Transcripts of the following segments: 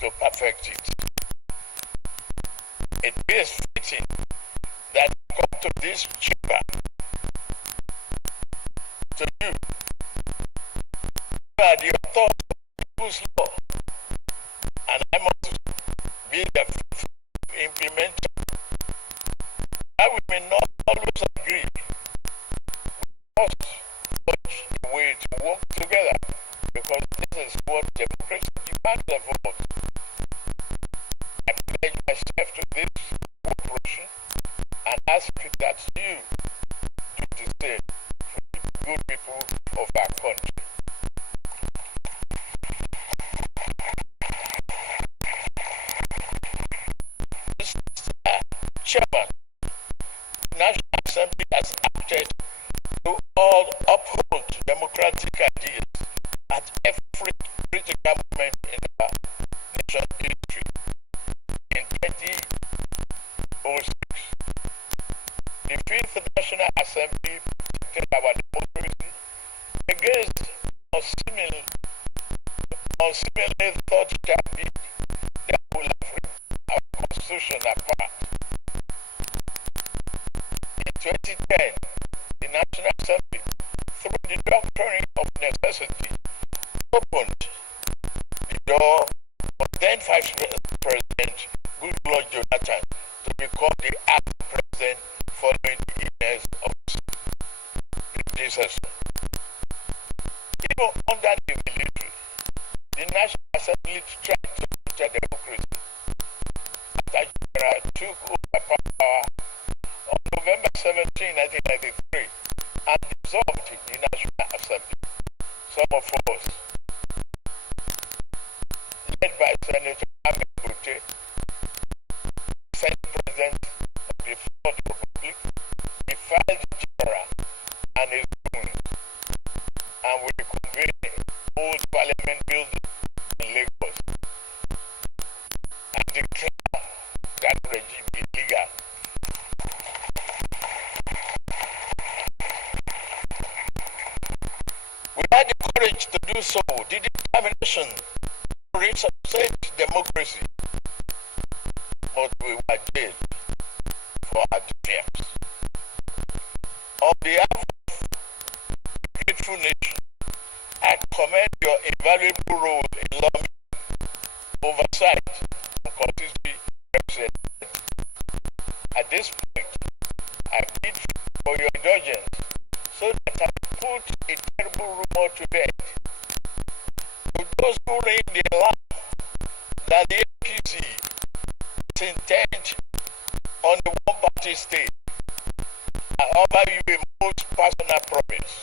to perfect it. It is fitting that I come to this chamber to you. You are the author of people's law, and I must be the implementer. That we may not always agree, we must search a way to work together, because this is what democracy demands of us. I pledge myself to this cooperation and ask that you do the same for the good people of our country. Mr. Chairman, the National Assembly has acted to all uphold democratic ideas at every critical moment in our nation's history. In 2006, the Fifth National Assembly protected our democracy against unseemly thought tactics that will have ripped our constitution apart. In 2010, the National Assembly, through the doctrine of necessity, opened the door for then Vice President Goodluck Jonathan to become the acting president following the illness of his predecessor. Even under the military, the National Assembly tried to protect democracy. After General took over power on November 17, 1993, and dissolved the National Assembly, some of us, led by Senator Ahmed Bote, Senate President of the Fourth Republic, defied the General and his goons, and we reconvened old Parliament building in Lagos and declared that regime illegal. We had the courage to do so, the determination to resuscitate democracy, but we were jailed for our defense. On behalf of the grateful nation, I commend your invaluable role in lobbying, oversight, and consistency representation. At this point, I plead for your indulgence so that I put a terrible rumor to bed. To those who read the line that the APC is intent on the one-party state, I offer you a most personal promise.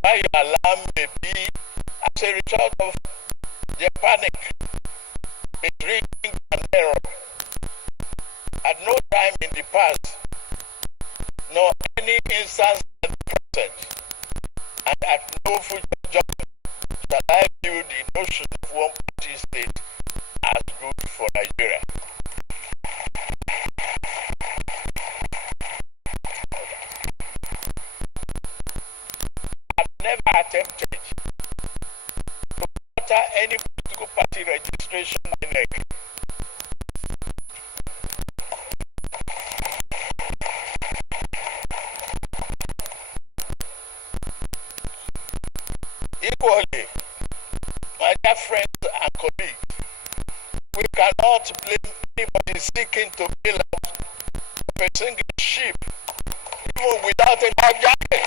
While your alarm may be as a result of their panic, betraying an error, at no time in the past, nor any instance in the present, and at no future judgment, shall I view the notion of one-party state as good for Nigeria. I've never attempted to alter any political party registration in NEC. Equally, my dear friends and colleagues, we cannot blame anybody seeking to bail out of a single ship, even without a life jacket.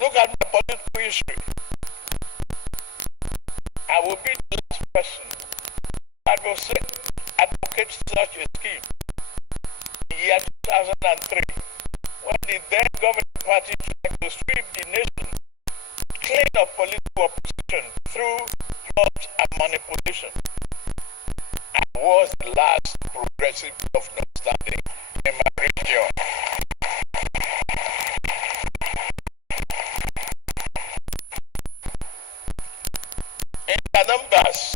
Look at my political history. I will be the last person that will advocate such a scheme. In the year 2003, when the then governing party tried to sweep the nation clean of political opposition through plot and manipulation, I was the last progressive governor standing in my region. In their numbers,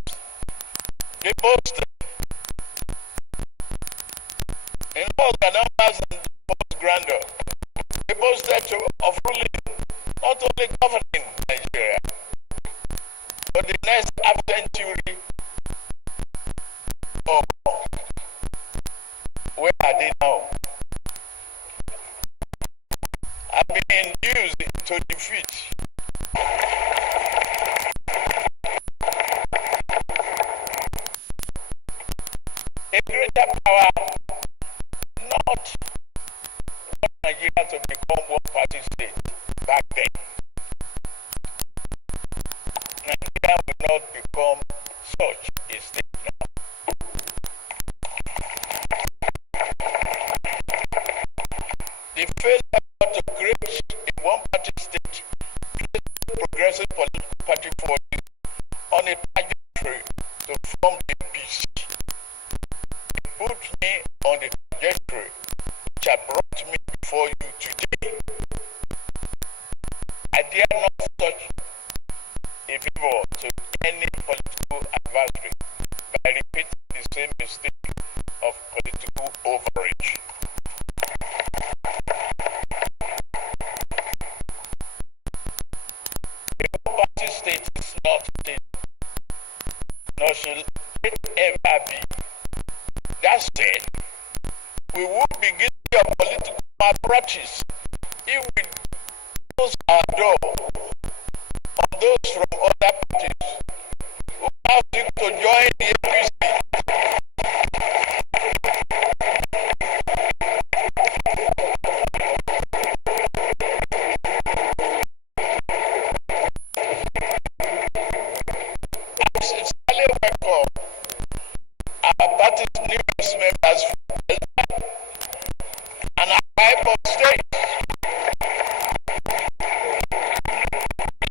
they boasted. In all their numbers and boast grandeur, they boasted process of ruling, not only governing Nigeria, but the next half century. Oh, where are they now? Have been used to defeat a greater power, not want Nigeria to become one-party state back then. Nigeria will not become such a state now. The failure to create a one-party state placed progressive political party forces on a trajectory to form the peace. It put me on the trajectory which has brought me before you today. I dare not touch a favor to any political adversary by repeating the same mistake of political overreach. A one-party state is not a state, nor should it ever be. That said, we would be guilty of political malpractice if we close our door on those from other parties who now seek to join the APC. I sincerely welcome our party's newest members from Delta and our five of states,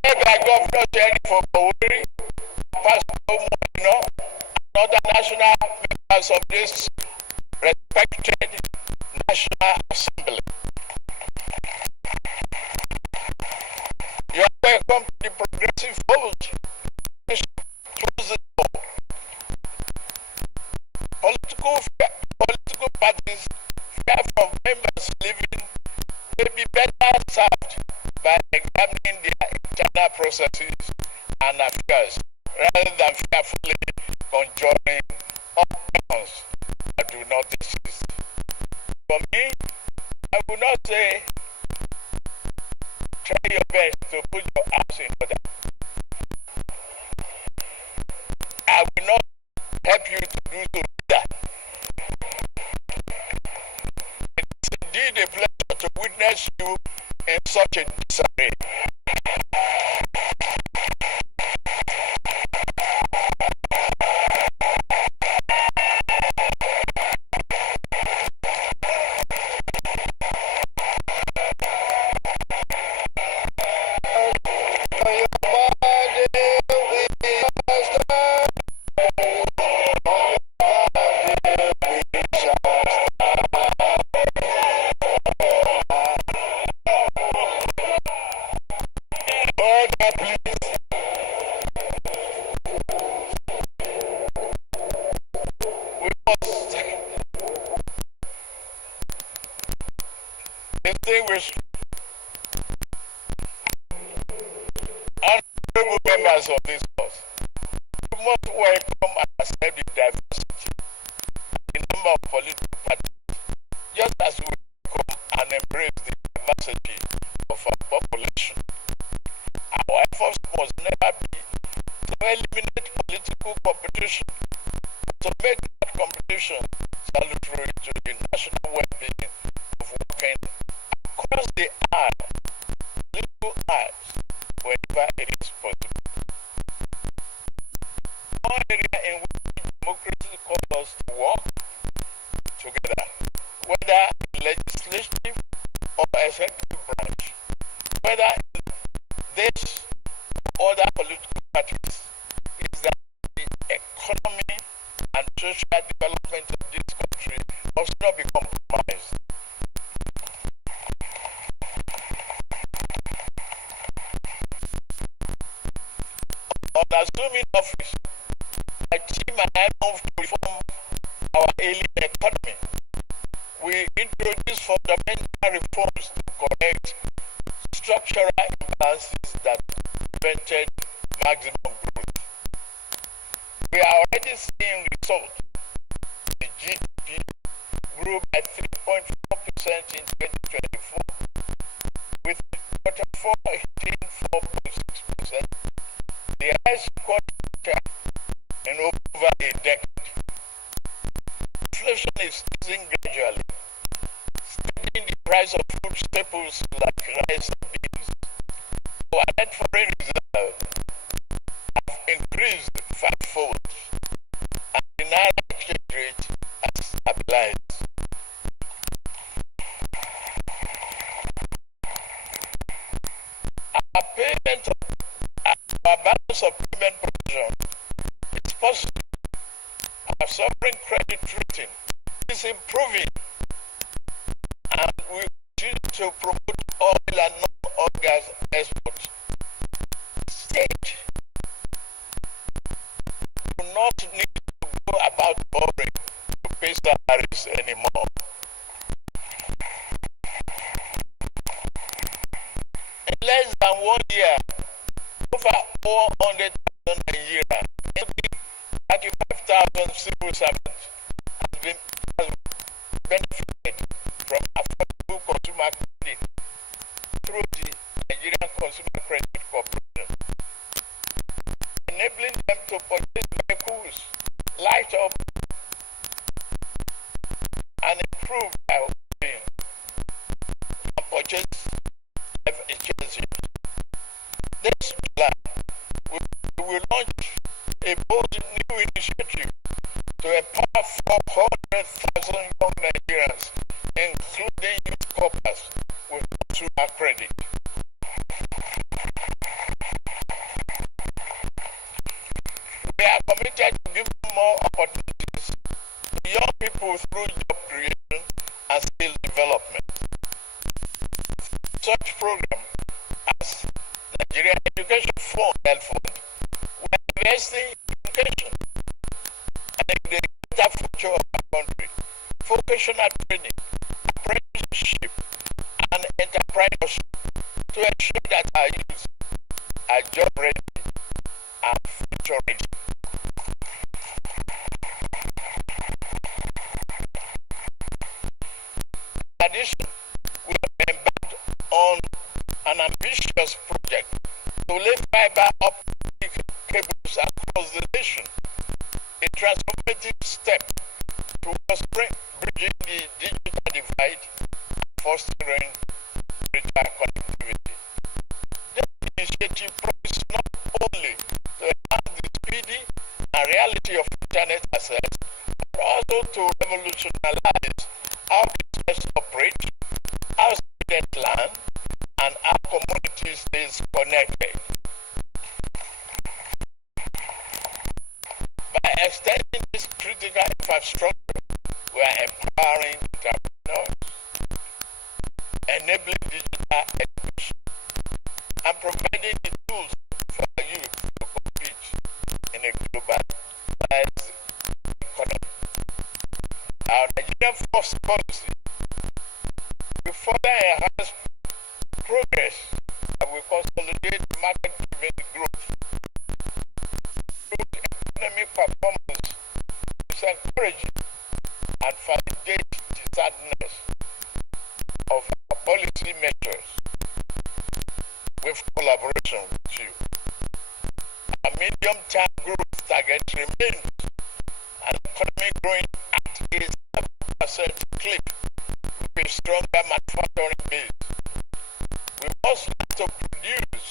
led by Governor Jerry for Boweri, Pastor Moino, and other national members of this respected National Assembly. You are welcome to the progressive vote. Close the door. Political parties fear from members leaving may be better served by examining their internal processes and affairs rather than fearfully conjuring options that do not exist. For me, I will not say try your best to put your house in order. I will not help you to do so either. It is indeed a pleasure to witness you in such a disarray. Distinguished honorable members of this House, you must welcome and accept the diversity and the number of political parties, just as we welcome and embrace the diversity of our population. Our efforts must never be to eliminate political competition, but to make that competition salutary to the national well-being of working across the aisle, political aisles, wherever it is possible. One area in which democracy calls us to work together, whether in legislative or executive branch, whether in this or other political parties, is that the economy and social development of this country must not be compromised. On assuming office, my team and I moved to reform our ailing economy. We introduced fundamental reforms to correct structural imbalances that prevented maximum growth. We are already seeing results. The GDP grew by 3.4% in 2024, with Q4 hitting 4.6%, the highest quarter in over a decade. Inflation is easing gradually, steadying the price of food staples like rice and beans. Our net foreign reserves have increased fivefold, and the naira exchange rate has stabilized. Our balance of payment provision is positive. Our sovereign credit rating is improving, and we continue to promote oil and non-oil gas exports. State do not need to go about borrowing to pay salaries anymore. In less than 1 year, over 400,000 Nigerians, including 35,000 civil servants, has benefited from affordable consumer credit through the Nigerian Consumer Credit Corporation, enabling them to purchase vehicles, light up, and improve their well-being, and purchase life insurance. This July, we will launch a bold new initiative to empower 400,000 young Nigerians, including youth corpers, with consumer credit. We are committed to giving more opportunities to young people through job creation and skill development. Such programs as Nigerian Education Fund, we are investing in education and in the greater future of our country, vocational training, apprenticeship, and entrepreneurship to ensure that our youth are job ready and future ready. In addition, we have embarked on an ambitious project to lay fiber optic cables across the nation, a transformative step towards bridging the digital divide and fostering greater connectivity. This initiative promises not only to enhance the speedy and reality of internet access, but also to revolutionize how business operates, how students learn, and our community stays connected. By extending this critical infrastructure, we are empowering entrepreneurs, enabling digital education, and providing the tools for youth to compete in a globalized economy. Our Nigerian First policy will further enhance progress and will consolidate market-driven growth. Good economic performance is encouraging and validate the soundness of our policy measures with collaboration with you. Our medium-term growth target remains an economy growing at a 7% clip with a stronger manufacturing base. We must learn to produce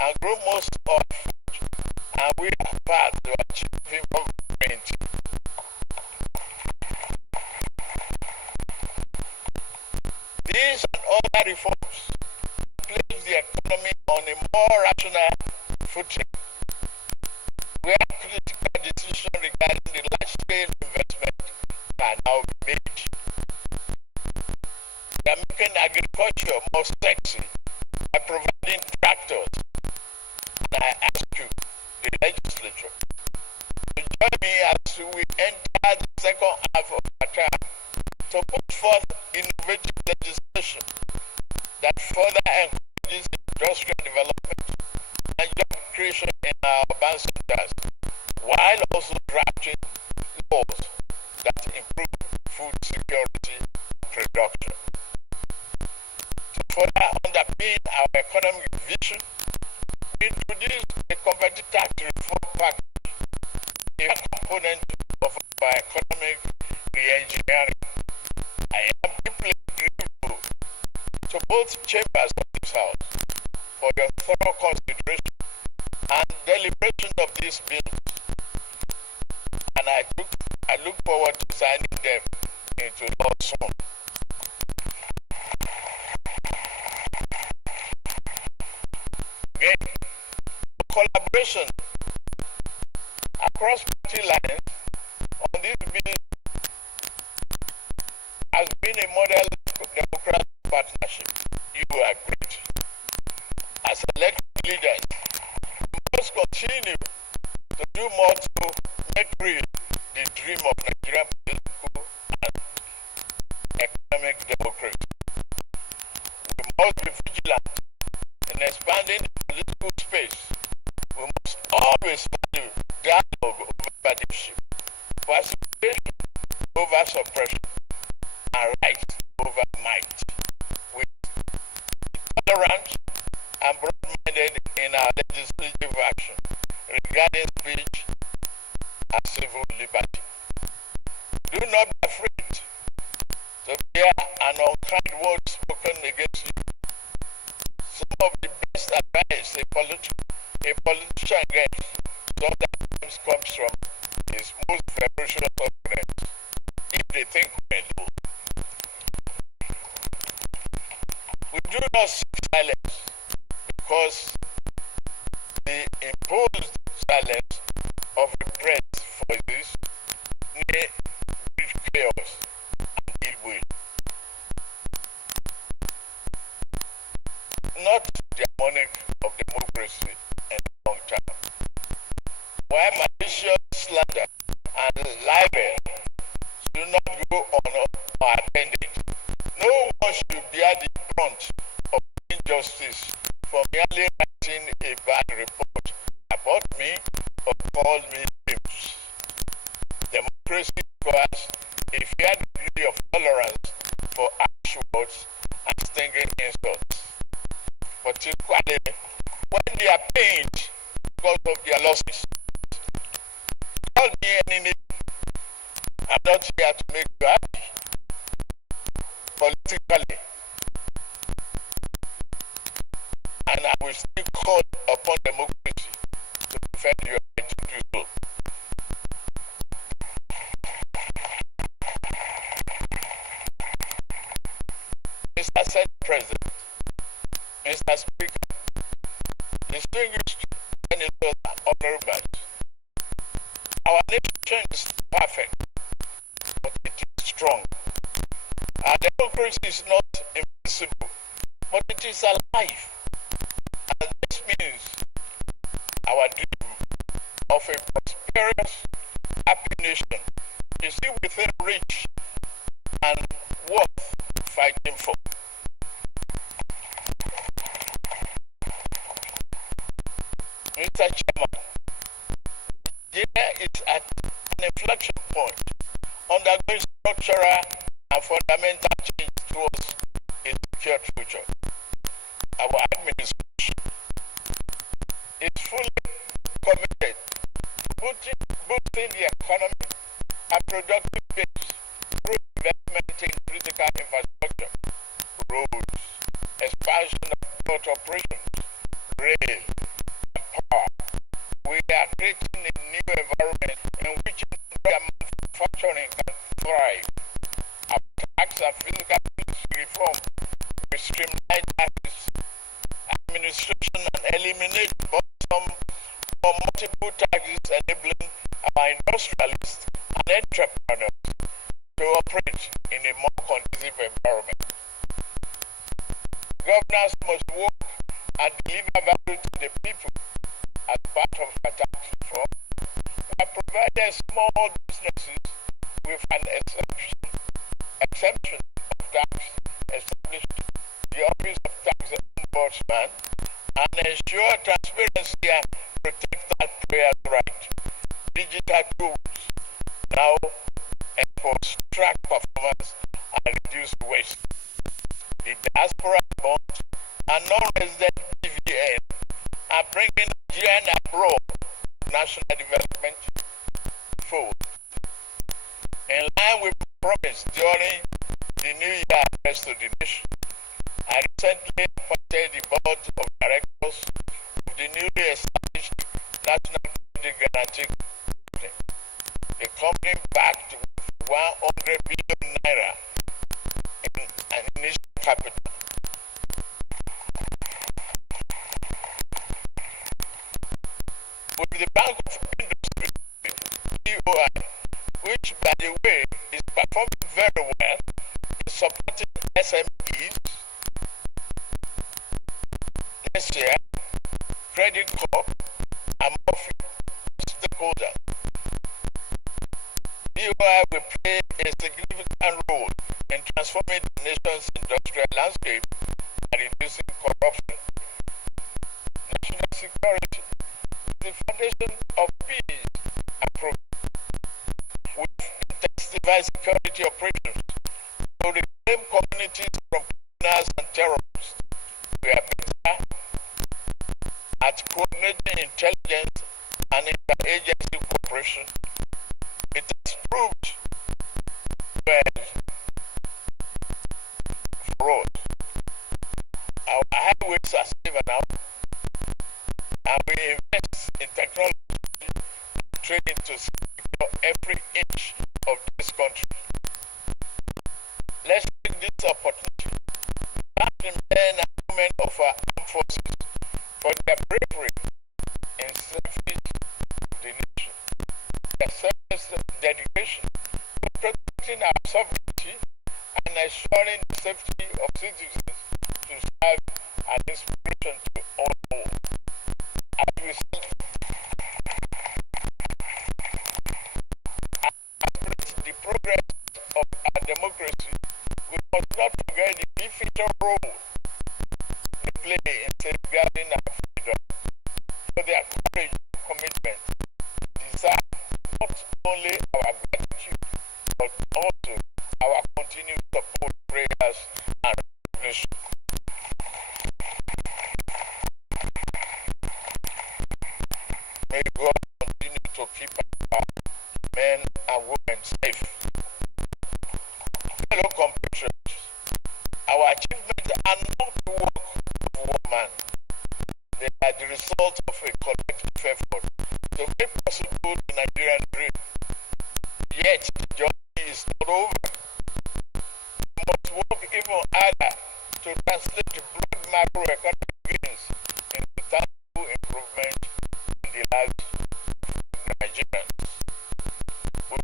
and grow most of food, and we are part to achieving poverty. These and other reforms place the economy on a more rational footing, where critical decisions regarding the large-scale investment can now be made. We are making agriculture more sexy by providing tractors, and I ask you, the legislature, to join me as we enter the second half of our term to put forth innovative legislation that further encourages in our economic vision, we introduced a competitive tax reform package, a component of our economic re-engineering. I am deeply grateful to both chambers of this House for your thorough consideration and deliberation of these bills, and I look forward to signing them into law soon. Again, collaboration across party lines on this bill has been a model democratic partnership. You are great. As elected leaders, we must continue to do more to make real the dream of Nigerian political and economic democracy. We must be vigilant in expanding the political space. We must always value dialogue over partisanship, pacification over suppression, and right over might, with tolerance and broad-minded in our legislative action regarding speech and civil liberty. Do not be afraid to hear an unkind word spoken against you. Some of the best advice a politician gets sometimes comes from his most ferocious opponents, if they think well. We do not seek silence because the imposed silence of the press for this may breed chaos and ill will. Not the harmonic of democracy in the long term. While malicious slander and libel do not go unattended, no one should bear the brunt of injustice for merely writing a bad report about me or call me names. Democracy requires a fair degree of tolerance for harsh words and stinging insults, particularly when they are pained because of their losses. Call me any name. I'm not here to make you happy politically, and I will still call upon democracy to defend your right to do so. Mr. Senate President, Mr. Speaker, distinguished senators and honorables, our nation is perfect, but it is strong. Our democracy is not invincible, but it is alive. And this means our dream of a prosperous, happy nation is still within reach and worth fighting for. Mr. Chairman, Nigeria is at an inflection point, undergoing structural and fundamental change towards a secure future. Our administration is fully committed to boosting the economy and productive base through investment in critical infrastructure, roads, expansion of port operations, rail, and power. We are creating a new environment in which manufacturing can thrive. Our tax and fiscal policy reform will streamline taxes, administration, and eliminate burdensome or multiple taxes, enabling our industrialists and entrepreneurs to operate in a more conducive environment. Governors must work and deliver value to the people as part of our tax reform. We have provided small businesses with an exemption of tax, established the Office of Tax Ombudsman, and ensure transparency and protect taxpayers' rights. Digital tools now enforce track performance and reduce waste. The diaspora bond and and non-resident BVN are bringing Nigeria and abroad national development fold. In line with promise during the New Year address to the nation, I recently appointed the board of directors of the newly established National Credit Guarantee Company. The company backed with 100 billion naira in an initial capital. With the Bank of Industry, BOI, which by the way is performing very well in supporting SMEs, next year, Credit Corp and Murphy stakeholders. BOI will play a significant role in transforming the nation's industrial landscape and reducing corruption. National security is the foundation of peace and progress. With intensified security operations to reclaim communities from criminals and terrorists, we are better at coordinating intelligence and interagency cooperation. It has proved well for us. Our highways are safer now, and we invest in technology and training to secure every inch of this country. Let's take this opportunity to thank the men and women of our armed forces for their bravery in serving the nation, their service dedication to protecting our sovereignty and ensuring the safety of citizens to serve an inspiration to all. As we celebrate the progress of our democracy, we must not forget the pivotal role they play in safeguarding our freedom. For their courage and commitment, deserve not only our gratitude, but also our continued support, prayers, and recognition. May God continue to keep our men and women safe. Fellow compatriots, our achievements are not the work of one man. They are the result of a collective effort to make possible the Nigerian dream. Yet, the journey is not over. We must work even harder to translate the broad macroeconomic gains into tangible improvement in the lives of Nigerians. We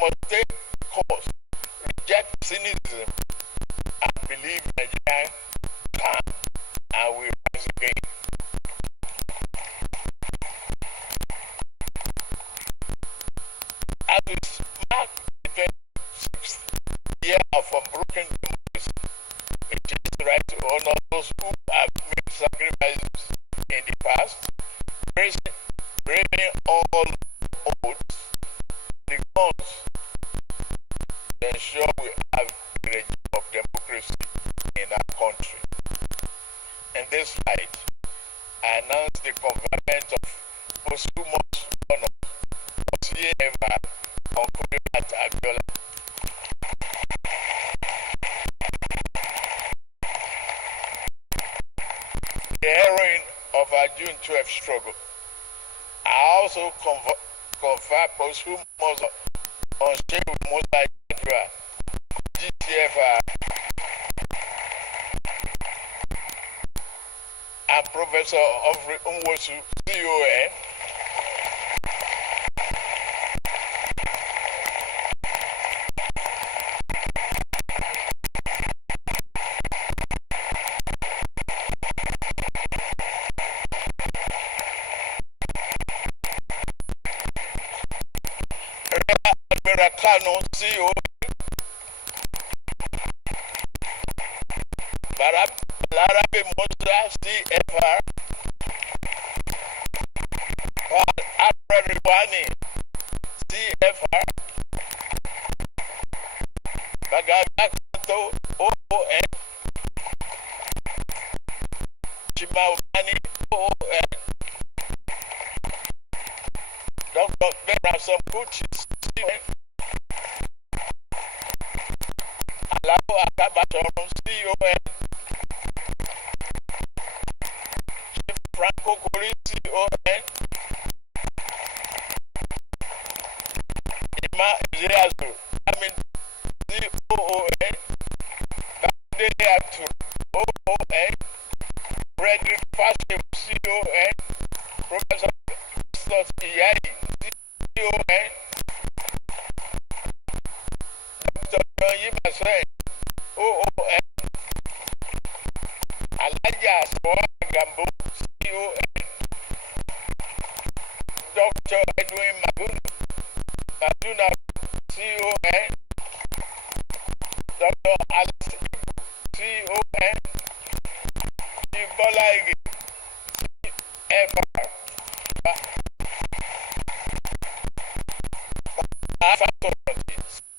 must take course, reject cynicism, and believe Nigeria can and will rise again. As we mark the 26th year of unbroken democracy, it is right to honor those who have made sacrifices in the past, braving all odds, the guns, to ensure we have a regime of democracy in our country. In this light, I announce the conferment of posthumous honor for CFR concluded at Abiola. The heroine of our June 12th struggle. I also confer posthumous on Sheikh Musa Yadua, GCFR, and Professor Ofri Unwosu, CON, Admiral Kano, CO, Larabe Musa, CFR, Alfred Rwani, CFR, Bagagato, OON, Chimawani, OON. Dr. Benram Kuchis, CON. Alao Akabaton, CON. Franco Corisi, CON. Ima Zeazo, COON. Bakdele Atu, OON. Frederick Fashion, CON. Professor Iyai, CON. Dr. John Yimasen, OON. Alaja Soa Gambo, CON. Dr. Edwin Maduna, CON. Dr. Alice CON. Ibola Ige, CFR.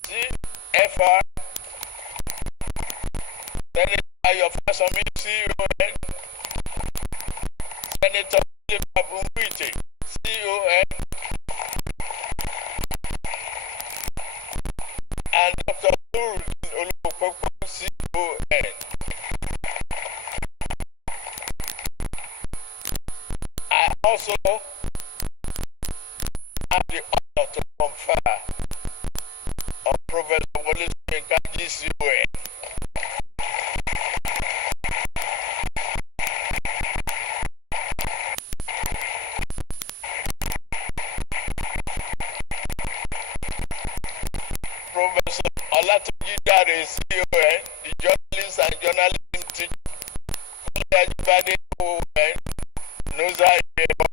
CFR. Senator Ayofasami, CON. Senator Abumwite, CON. And Dr. Nurudin Olukoko, CON. I also have the honor to confer on Professor Wallace Nkanji, CON. Professor Olatunji Dare, CON, the journalist and journalism teacher. Ajibade, OON, Noza Iyebo,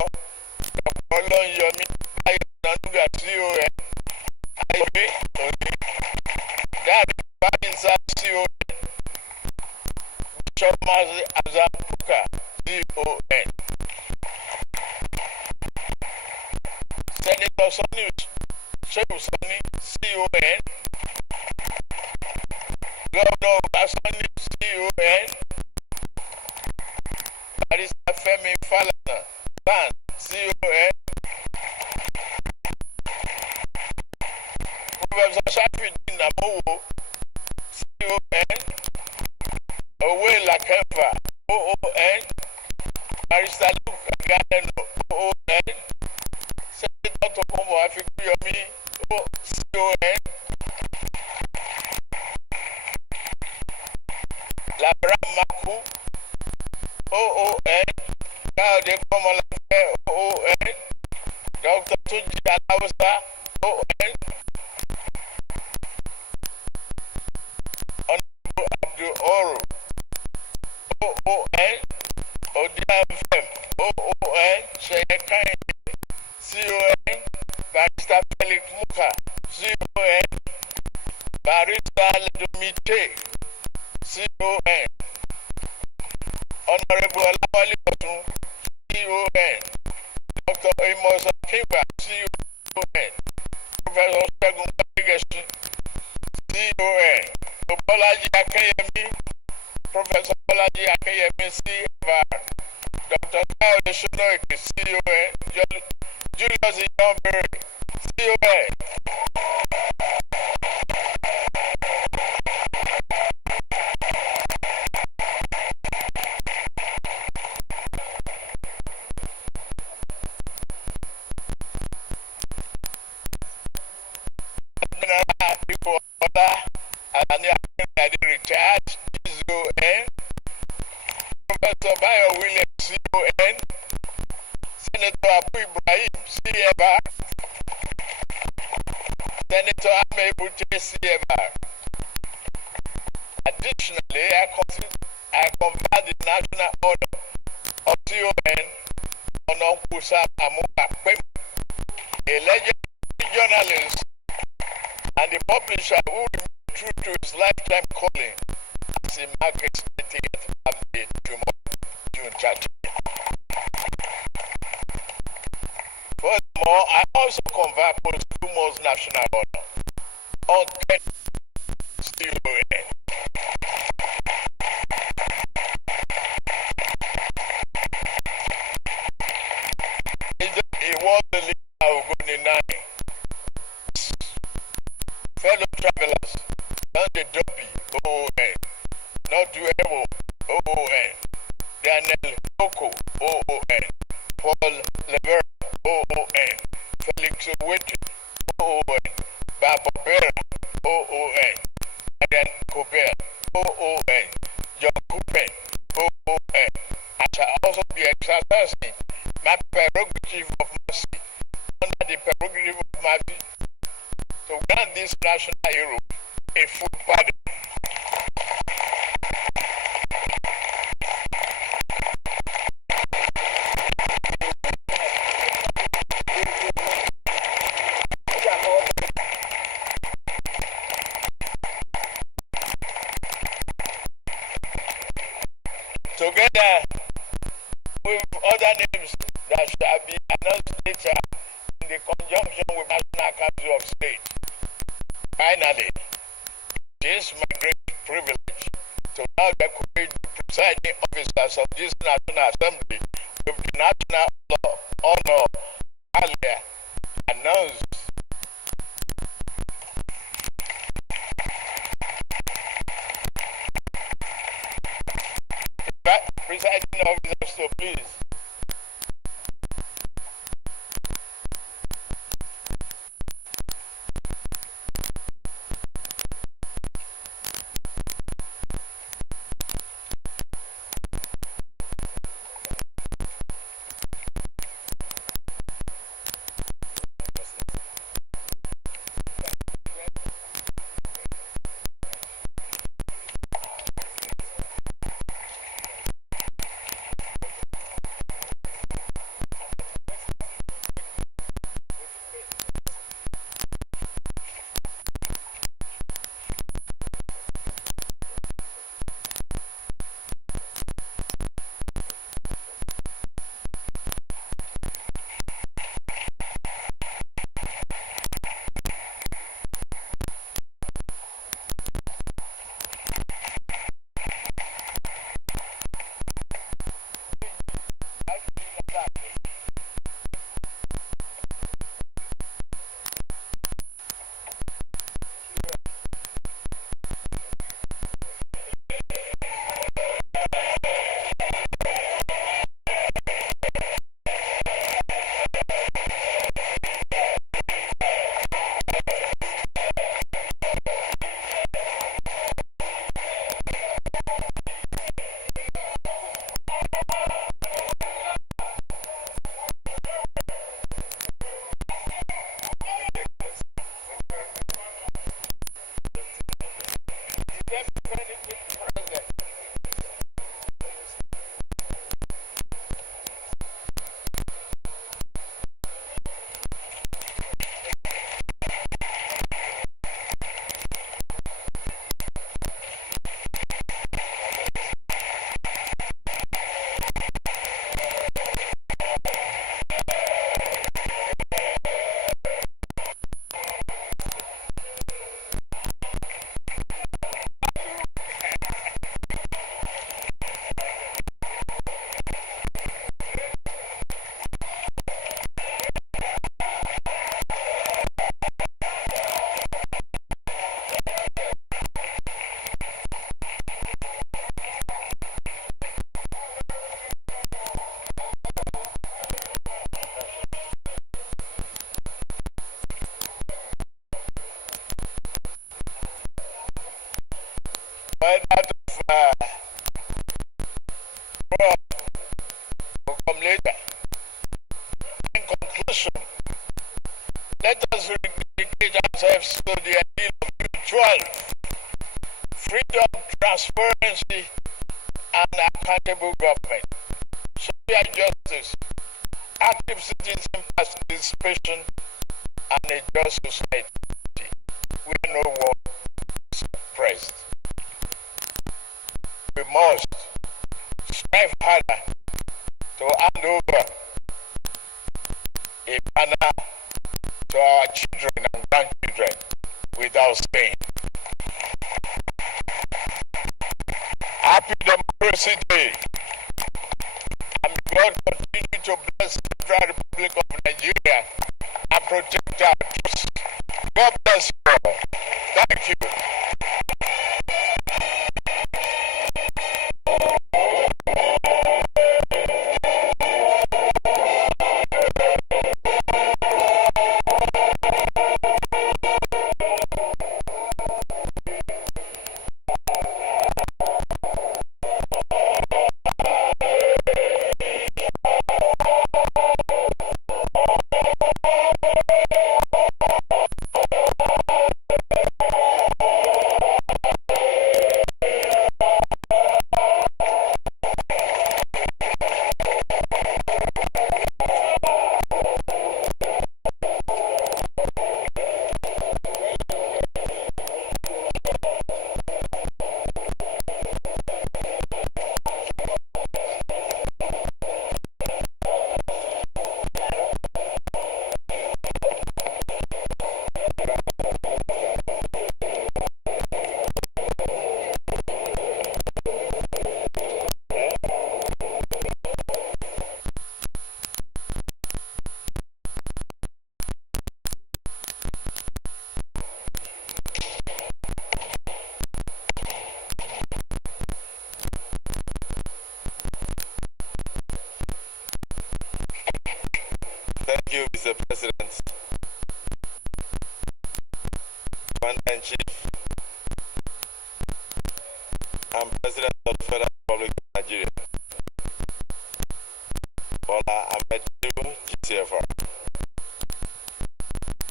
Olonyomi, Ayonanuga, CON, Ayomi, Oni, Dare Badinsa, CON, Bishop Mazi Azapuka, CON, Senator Sonny Shehu Sani, CON, Governor Basani, CON, Barrister Femi Falana, BAN, CON, Professor Shafidin Namowo, CON, Owe Lakemba, OON, Barrister Luke Agadeno, OON, Senator Tokomo Afikuyomi, CON, Labram Maku, OON, Kaude Komolafe, OON, Dr. Tunji Alausa, OON, Honorable Abdul Oro, OON, Odiam Fem, OON, Sheyekan, CON, Barrister Felix Muka, CON, Barrister Ledomite, CON, Honorable Olawale Otun, CON, Dr. Amos Akinwa, CON, Professor Segun Gbagesi, CON, Obolaji Akeyemi, Professor Obolaji Akeyemi, CFR, Dr. Kayode Sonoike, CON, Julius Iyombere, CON. People other and retired CON, Professor Bayo Williams, CON, Senator Abu Ibrahim, CFR, Senator Ame Bute, CFR. Additionally, I confer the national order of CON on Uncle Sam Amuka Kwem, a legendary journalist and the publisher who remained true to his lifetime calling as he markets 20th birthday tomorrow, June 30th. Furthermore, I also confer posthumous national honor on 10 CON. Daniel Oko, OON, Paul Levera, OON, Felix Owete, OON, Barbara, OON, Adrian Cooper, OON, John Cooper, OON. I shall also be exercising my prerogative of mercy under the prerogative of mercy to grant this national hero a full pardon. Together with other names that shall be announced later in the conjunction with National Council of State. Finally, it is my great privilege to now decorate the presiding officers of this National Assembly with the national honor earlier announced. Presiding officers, so please. Will come later. In conclusion, let us dedicate ourselves to the ideal of mutual freedom, transparency, and accountable government, social justice, active citizen participation, and a just society where no one is oppressed. We must strive harder to hand over a banner to our children and grandchildren without stain. Happy Democracy Day, and may God continue to bless the Federal Republic of Nigeria and protect our trust. God bless you all. Thank you. Thank you, Mr. President, Commander-in-Chief, and President of the Federal Republic of Nigeria, Bola Ahmed Tinubu, GCFR.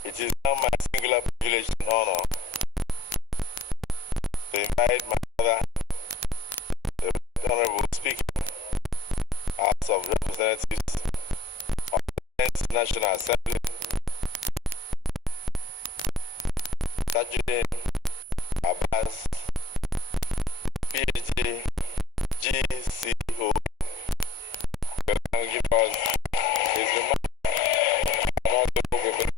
It is now my singular privilege and honor to invite my brother, the Honorable Speaker, House of Representatives of the 10th National Assembly, Tajuddin Abbas, PhD, GCO, to give us his remarks about the program.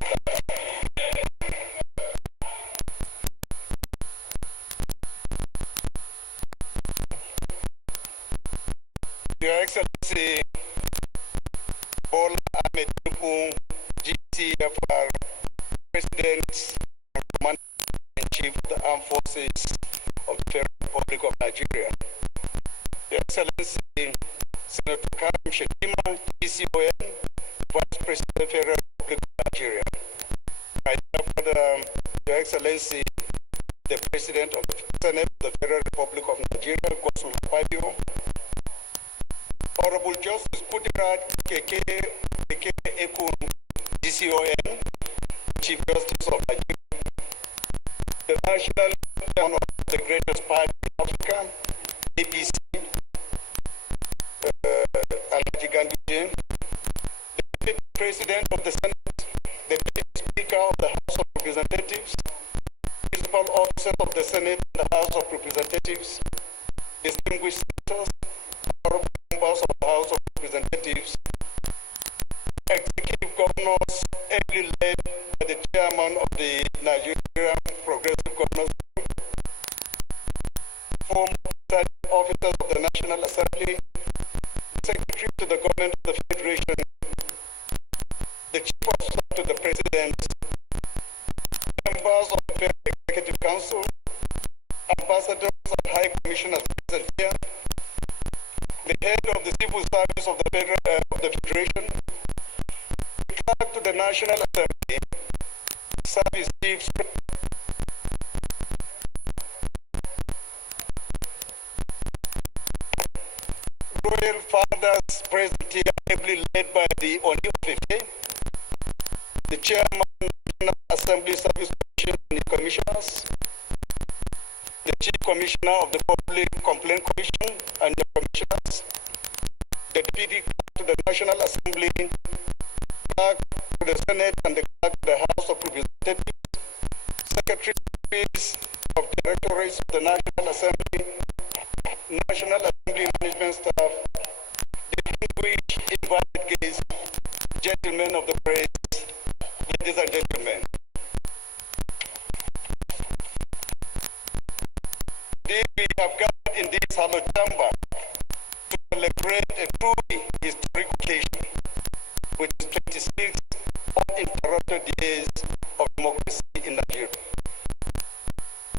Your Excellency, Bola Ahmed Tinubu, GCFR, President and Commander-in-Chief of the Armed Forces of the Federal Republic of Nigeria. Your Excellency, Senator Karim Shettima, GCON, Vice President of the Federal Republic of Nigeria. My dear brother, Your Excellency, the President of the Senate of the Federal Republic of Nigeria, Gotv Fabio, Honorable Justice Kudirat KK Ekun, GCON, Chief Justice of Nigeria, the National Chairman of the Greatest Party in Africa, APC, Alhaji Gandhi, the Deputy President of the Senate, the Deputy Speaker of the House of Representatives, Principal Officers of the Senate and the House of Representatives, distinguished senators, honorable members of the House of Representatives, executive governors, ably led by the chairman of the Nigerian Progressive Governors Group, former presiding officers of the National Assembly, secretary to the government of the Federation, the chief of staff to the President, members of the Federal Executive Council, ambassadors and high commissioners present here, the head of the civil service of the Federation, the clerk to the National Assembly, service chiefs, royal fathers present here, ably led by the Oni of Ife, the chairman of the National Assembly Service Commission and the commissioners, the Chief Commissioner of the Public Complaint Commission and the commissioners, the Deputy Clerk to the National Assembly, Clerk to the Senate and the Clerk to the House of Representatives, Secretaries of Directorates of the National Assembly, National Assembly Management Staff, distinguished invited guests, gentlemen of the press, ladies and gentlemen. Today we have gathered in this hallowed chamber to celebrate a truly historic occasion, which is 26 uninterrupted years of democracy in Nigeria.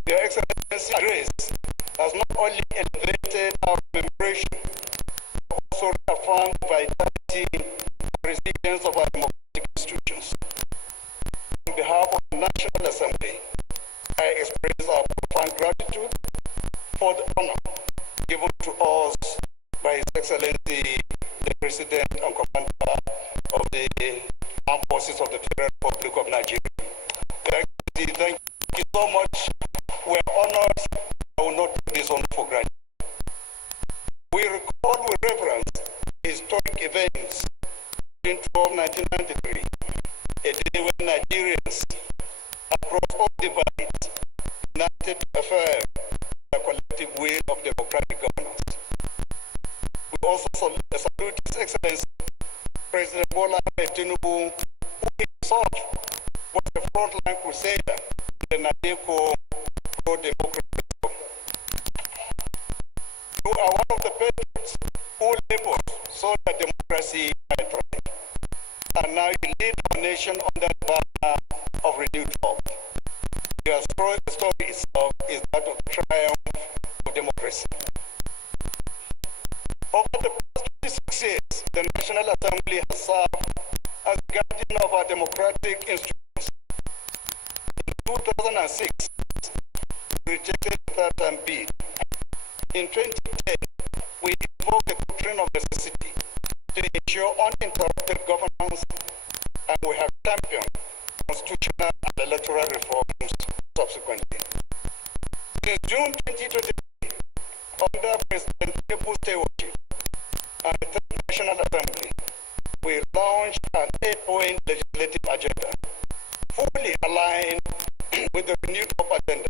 Your Excellency Grace has not only elevated our commemoration, but also reaffirmed the vitality and resilience of our democratic institutions. On behalf of the National Assembly, I express our profound gratitude for the honor given to us by His Excellency, the President and Commander of the Armed Forces of the Federal Republic of Nigeria. Thank you so much. We are honored. I will not take this honor for granted. We recall with reverence historic events in 1993, a day when Nigerians across all divides united to affirm the collective will of democratic governance. We also salute His Excellency President Bola Ahmed Tinubu, who himself was a frontline crusader in the Nadeko pro-democracy. You are one of the patriots who labored so that democracy might thrive. And now you lead our nation under the banner of renewed hope. Your story itself is that of the triumph of democracy. Over the past 26 years, the National Assembly has served as a guardian of our democratic institutions. In 2006, we rejected the third term bid. In 2010, we invoked the doctrine of necessity to ensure uninterrupted governance, and we have championed constitutional and electoral reforms subsequently. Since June 2023, under President Tinubu's stewardship and the Third National Assembly, we launched an 8-point legislative agenda, fully aligned with the renewed hope agenda.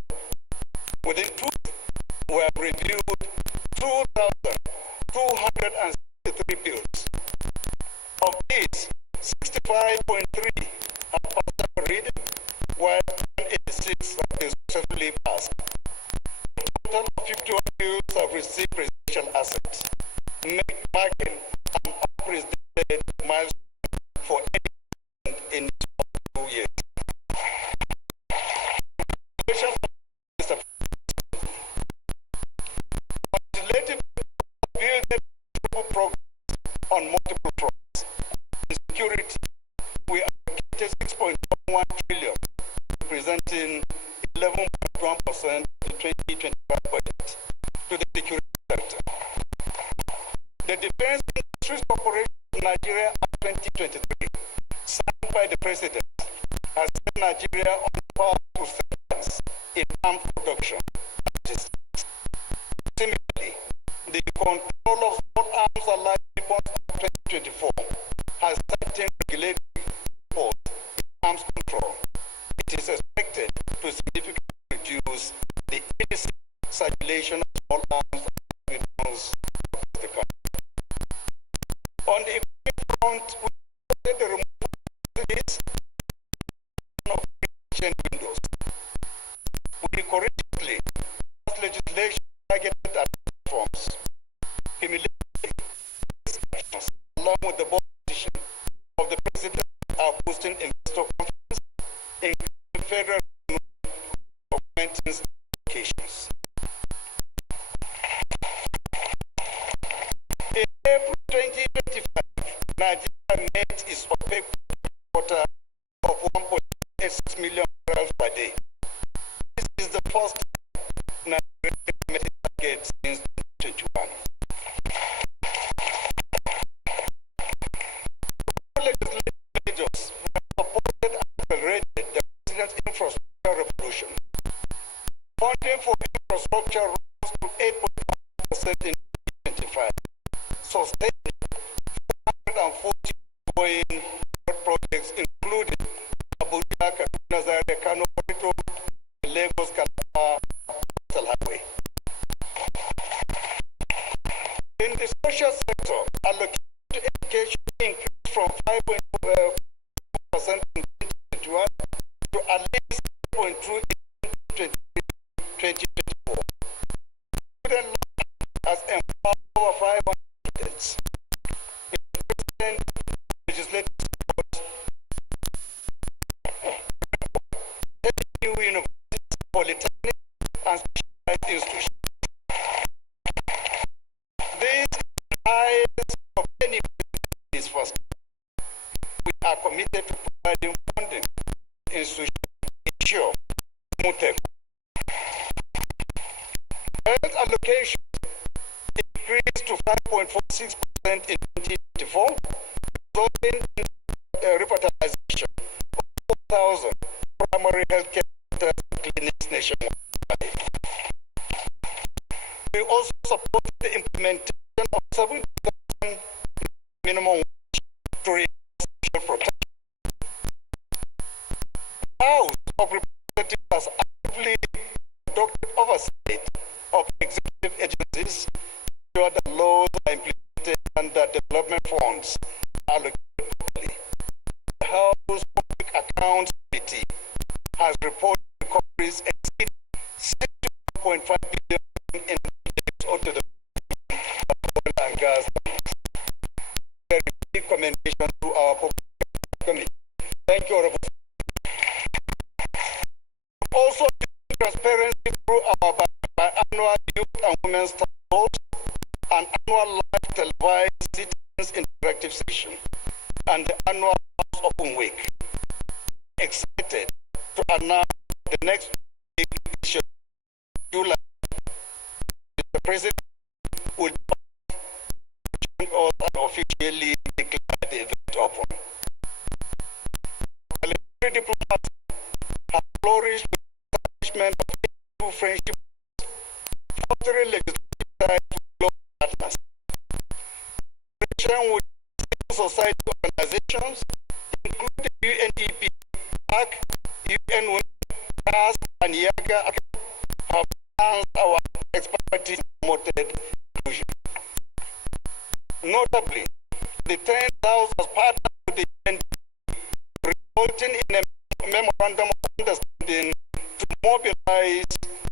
Within 2 years, we have reviewed 2,263 bills. Of these, 65.3 have passed second reading, while 186 have been successfully passed. A total of 51 bills have received presidential assets, marking an unprecedented milestone for any president in 2 years. Legislative building progress on multiple fronts. In security, we allocated 6.1 trillion, representing 11.1% of the 2025 budget, to the security sector. The Defense Industries Corporation of Nigeria Act 2023, signed by the President, has set Nigeria on the path to excellence in arms production. Similarly, the Control of Small Arms and Light Weapons Act 2024 has tightened regulatory support in arms control. It is expected to significantly reduce the illicit circulation of small arms and weapons across the country. On the economic front, we supported the removal of subsidies of chain windows. We courageously passed legislation targeted at reforms. Cumulatively, these actions, along with the board decision of the President, are boosting investor confidence, including federal augmenting applications. In April 2025, Nigeria met its OPEC quota of 1.86 million barrels per day. This is the first Nigeria met its target since 2021. Legislative measures have supported and accelerated the President's infrastructure revolution. Funding for infrastructure rose to 8.1% in 2025, sustaining 440 ongoing projects, including Abuja, Kaduna, Zaire, Kano Corridor, Lagos, Calabar, Coastal Highway. In the social sector, allocation to education increased from 5.4% in 2021 to at least 8.2% in 2024. Student loan has empowered over 500 students. In President legislative support, new universities, polytechnics, and specialized institutions. These highest of any is first. We are committed to providing funding to institutions to ensure smooth. Health allocation increased to 5.46% in 2024, resulting in revitalization of 4,000 primary healthcare centers and clinics nationwide. We also supported the implementation of 7,000 minimum wage to reinforce social protection. The House of Representatives has actively conducted oversight of executive agencies to ensure that laws are implemented and that development funds are allocated properly. The House Public Accounts Committee has reported recoveries exceeding 61.5 billion in projects owed to the oil and gas. Very big commendation to our public committee. Thank you, Honorable. Also, transparency through our biannual youth and women's task force and annual live televised citizens interactive session and the annual House next week is July. The President will join us and officially declare the event open. Parliamentary diplomacy has flourished with the establishment of two friendships, fostering legislative ties with global partners. Cooperation with civil society organizations, including UNEP, PAC, UN Women, CAS, and YAGA, have enhanced our expertise and promoted inclusion. Notably, the 10,000 partners with the UNDP, resulting in a memorandum of understanding to mobilize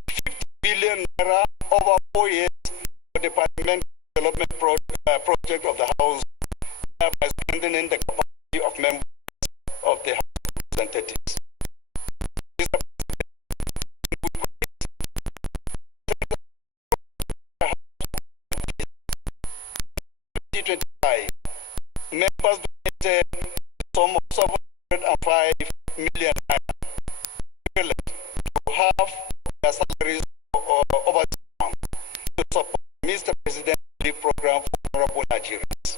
50 billion naira over 4 years for the parliamentary development project of the House, thereby strengthening the capacity of members of the House of Representatives. Mr. President, 2025, members donated a sum of 705 million naira, equivalent to half their salaries over this month, to support Mr. President's relief program for vulnerable Nigerians.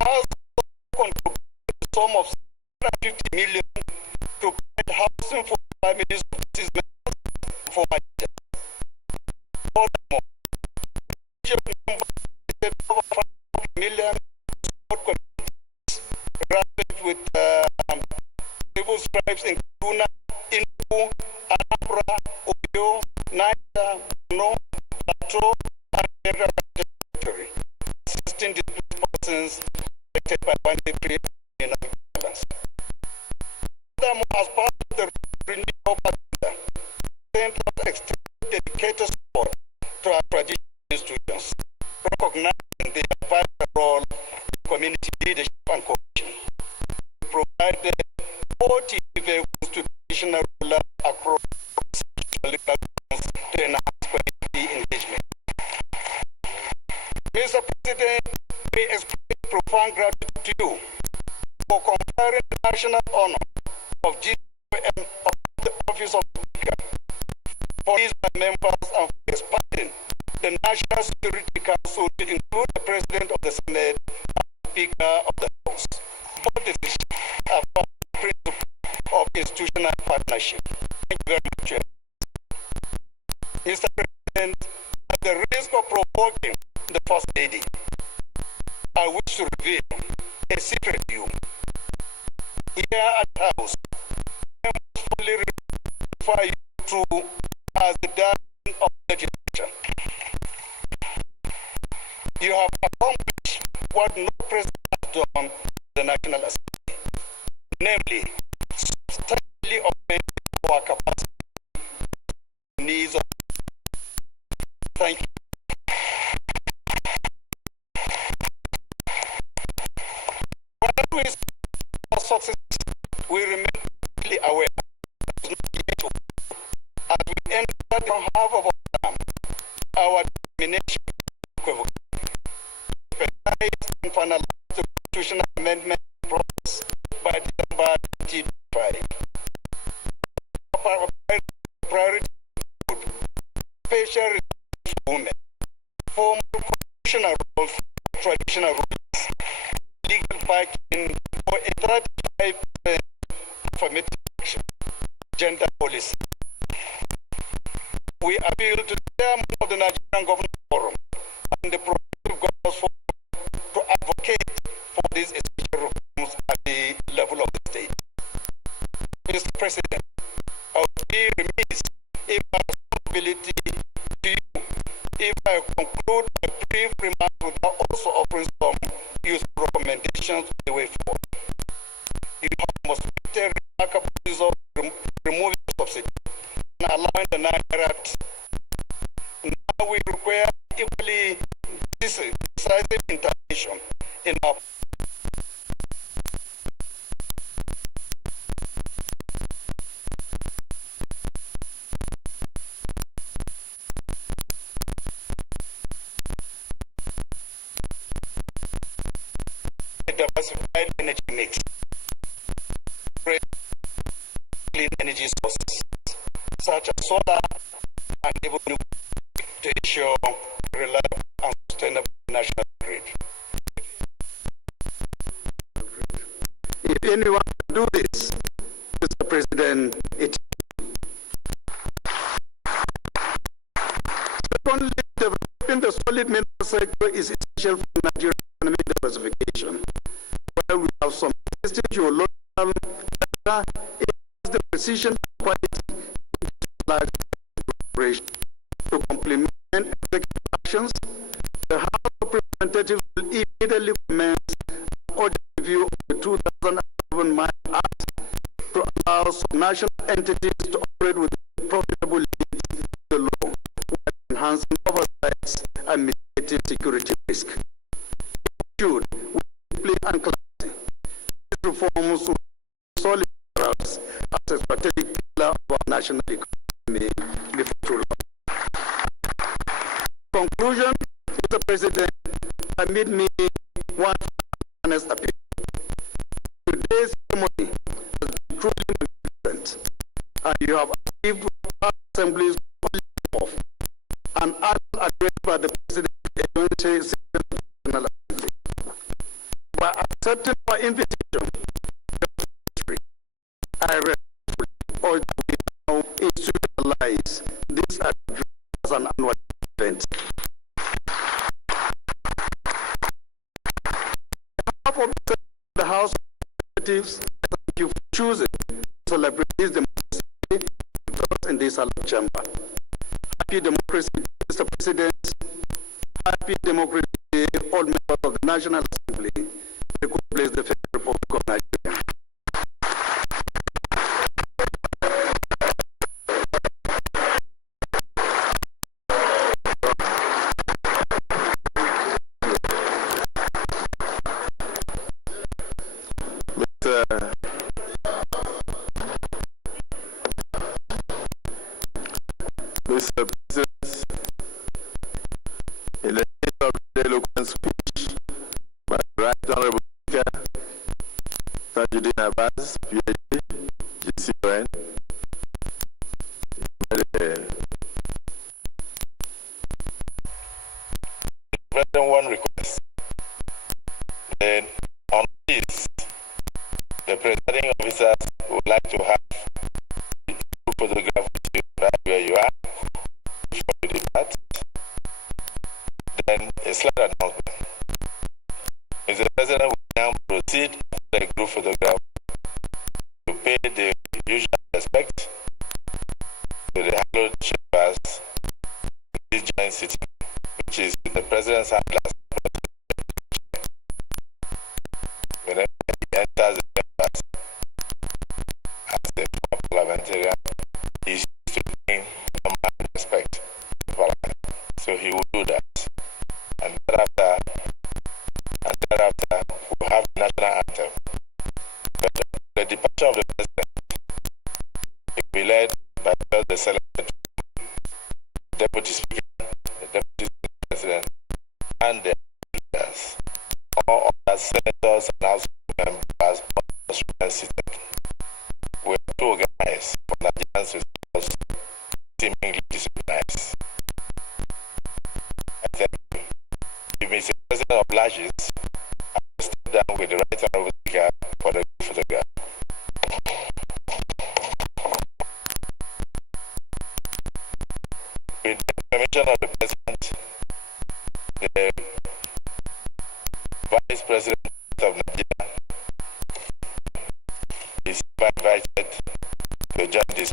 Has contributed a sum of 750 million to provide housing for families of deceased members for Nigerians. Furthermore, members donated over 5 million to support communities grappled with civil strife in Kaduna, Enugu, Anambra, Oyo, Niger, Borno, Plateau, and Federal Territory, assisting displaced persons affected by banditry and violence. Furthermore, as part of the renewal agenda, the Center extended dedicated support to our traditional institutions, recognizing the vital role in community leadership and cohesion. We provided 40 vehicles to traditional rulers across legal zones to enhance community engagement. Mr. President, we express profound gratitude to you for conferring the national honor of GWM of the Office of Speaker, for these members, and for expanding the National Security Council to include the President of the Senate and the Speaker of the House. Both decisions are part of the principle of institutional partnership. Thank you very much. Mr. President, at the risk of provoking the First Lady, I wish to reveal a secret to you. Here at the House, I must fully refer you to as the darling of legislation. You have accomplished what no president has done in the National Assembly, namely, substantially augmenting our capacity and needs of. Thank you. While we our success, we remain completely aware that not yet over. As we enter the half of our term, our determination equivocal. And finalize the constitutional amendment process by December 2025. Our priority include special reservations for women, formal constitutional roles for traditional rulers, legal backing for a 35% affirmative action, gender policy. We appeal to the chairman of the Nigerian Government Forum and the Progressive Governors Forum to advocate for these essential reforms at the level of the state. Mr. President, I would be remiss if my responsibility to you if I conclude my brief remarks without also offering some useful recommendations for the way forward. You have demonstrated remarkable results removing subsidy and allowing the Naira. Now we require equally decisive intervention in our diversified energy mix. clean energy sources, such as solar and even nuclear, to ensure reliable and sustainable national grid. If anyone can do this, Mr. President, it secondly, developing the solid mineral sector is essential for Nigeria's economic diversification. While we have some existing geological data, it has the precision and quality large operation. To complement executive actions, the House of Representatives will immediately commence an audit review of the 2011 Mine Act to allow some national entities to operate with profitable limits to the law, while enhancing oversight and mitigating security risk. Should, with discipline and clarity, these reforms will solidify us as a strategic pillar of our national economy before too long. In conclusion, Mr. President, permit me one honest appeal. Today's ceremony has been truly magnificent, and you have achieved what our assemblies only of an annual address by the President of the National Assembly. By accepting our invitation, I respectfully urge that we now institutionalize this address as an annual event. On behalf of the House of Representatives, thank you for choosing to celebrate this democracy with us in this chamber. Happy democracy, Mr. President. Happy democracy, all members of the National Assembly. May God bless the Federal Republic of Nigeria. Mr. President, in the midst of the eloquent speech by the Right Honorable Speaker, Tajuddin Abbas, PhD, GCON, President, one request. Then on this, the presiding officers would like to have a photograph with you right where you are before you depart. Then a slight announcement. Mr. President will now proceed to the group photograph to pay the usual respect to the hallowed chambers in this joint sitting, which is in the President's handlers. Whenever he enters the chambers as a parliamentarian, he is to bring normal respect to Parliament. So he will do that. And thereafter we'll have the national anthem. But the departure of the President will be led by the selected Deputy Speaker, the Deputy President, and the leaders, all other senators and House members of seated. We are too organized for Nigerians to seemingly disorganized. I thank you. If Mr. President obliges, I will step down with the Right Honorable Speaker for the photograph. With the permission of the President, the Vice President of Nigeria is invited to join this.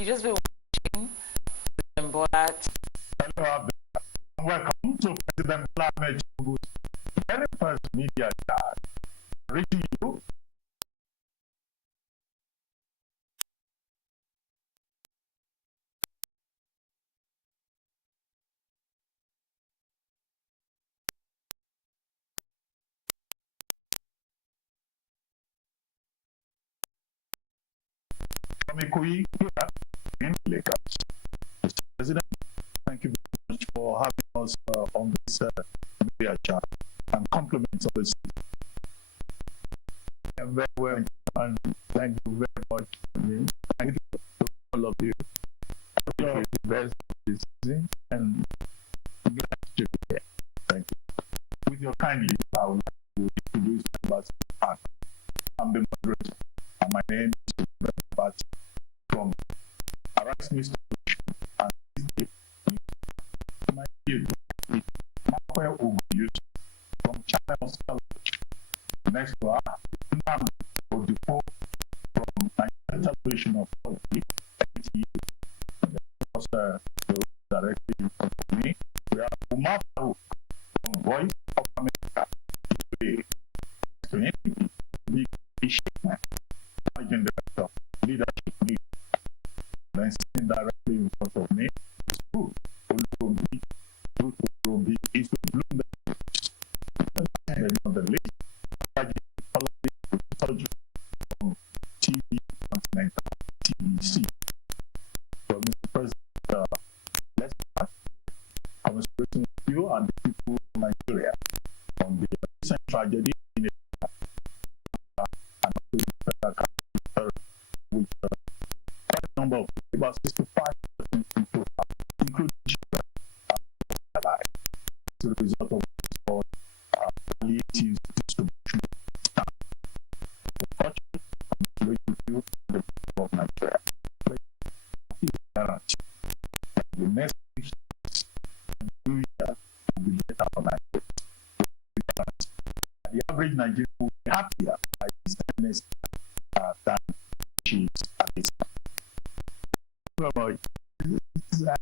You just been watching President Bola. Hello, welcome to President Bola Tinubu's very first media chat. Reaching you. From Ikoyi here in Lagos. Mr. President, thank you very much for having us on this media chat and compliments of this. Very well, and thank you very much. Thank you to all of you. All of the best of this season and glad to be here. Thank you. With your kind leave, I would like to introduce Ambassador Park. I'm the moderator, and my name is Ambassador from Arise News Station and this my youth is Makwai Ogun from Channel College. Next to her, Nam Odifo from Nigeria Television Authority, NTA. Of course, directly in front of me, we have Umar Farouk from Voice of America. Next to him, Big Ishmael, Managing Director, Leadership League. Then sitting directly in front of me is Ruth Olumbi is the Bloomberg. Then on the list, from TV Continental TVC. So, Mr. President, let's start. I was speaking with you and the people of Nigeria on the recent tragedy in and also the federal capital, which quite a number of about 65% people, including children, are alive as a result of what's called palliative distribution. Unfortunately, I'm with you the people of Nigeria. But the next new year will be better for Nigeria. The average Nigerian will be happier by this time next than she is at this time. Well, it's a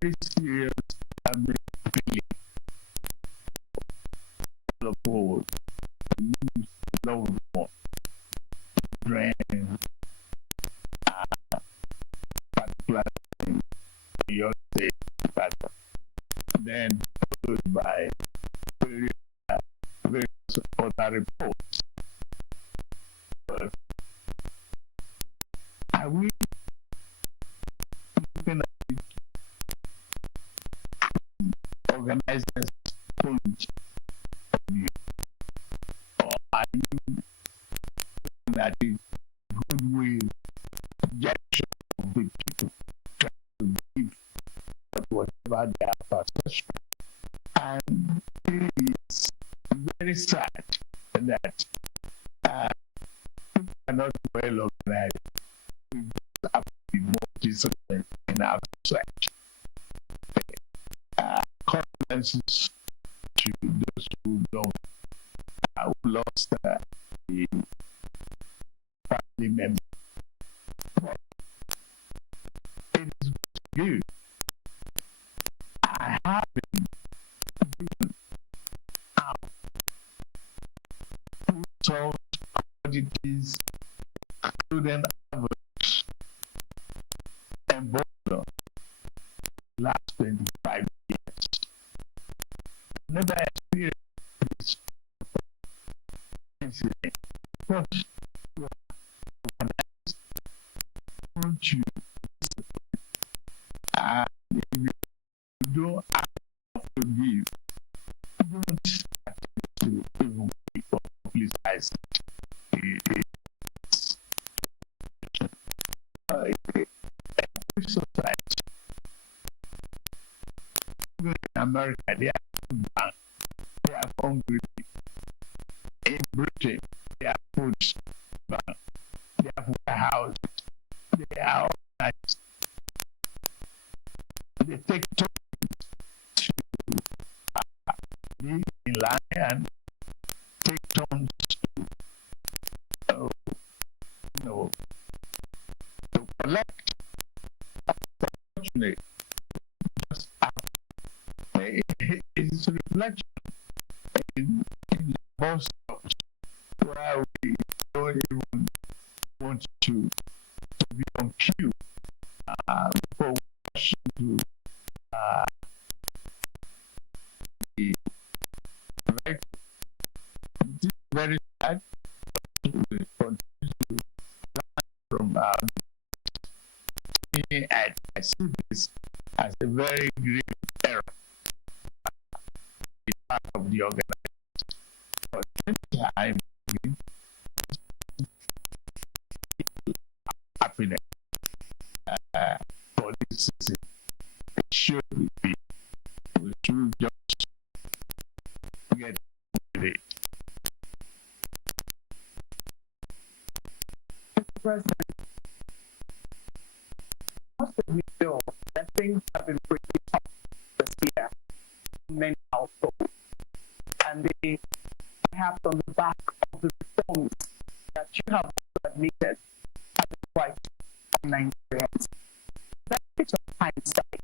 very serious feeling. The board, lose loved one, friend, particularly in your state, then followed by various other reports. But are we looking at it organizers' point of view? Or are you looking at it goodwill gesture of the people trying to give whatever they are perception? And it is very sad that people are not well organized. We have to be more disciplined in our research. Condolences to those who lost the family member. But it is good. I have been out who told commodities, including average and both last 25 years. Never experienced this incident. But don't you and if you don't have to give, don't start to even publicize every society. Even in America, they are banned. They are hungry. In Britain, they are food banned. They have warehouses. They are organized. They take turns to be in line and take turns to collect. Unfortunately, just it's a reflection in the bus stops where we don't even want to be on cue before we rush into the right. This is very sad. We continue to learn from I see this as a very grave error in part of the organization. But at the same time, happiness for this season. It should be. We should just get with it. Mr. President, most of you know that things have been pretty tough this year in many households, and they perhaps on the back of the reforms that you have admitted have been quite on Nigerians. That bit of hindsight,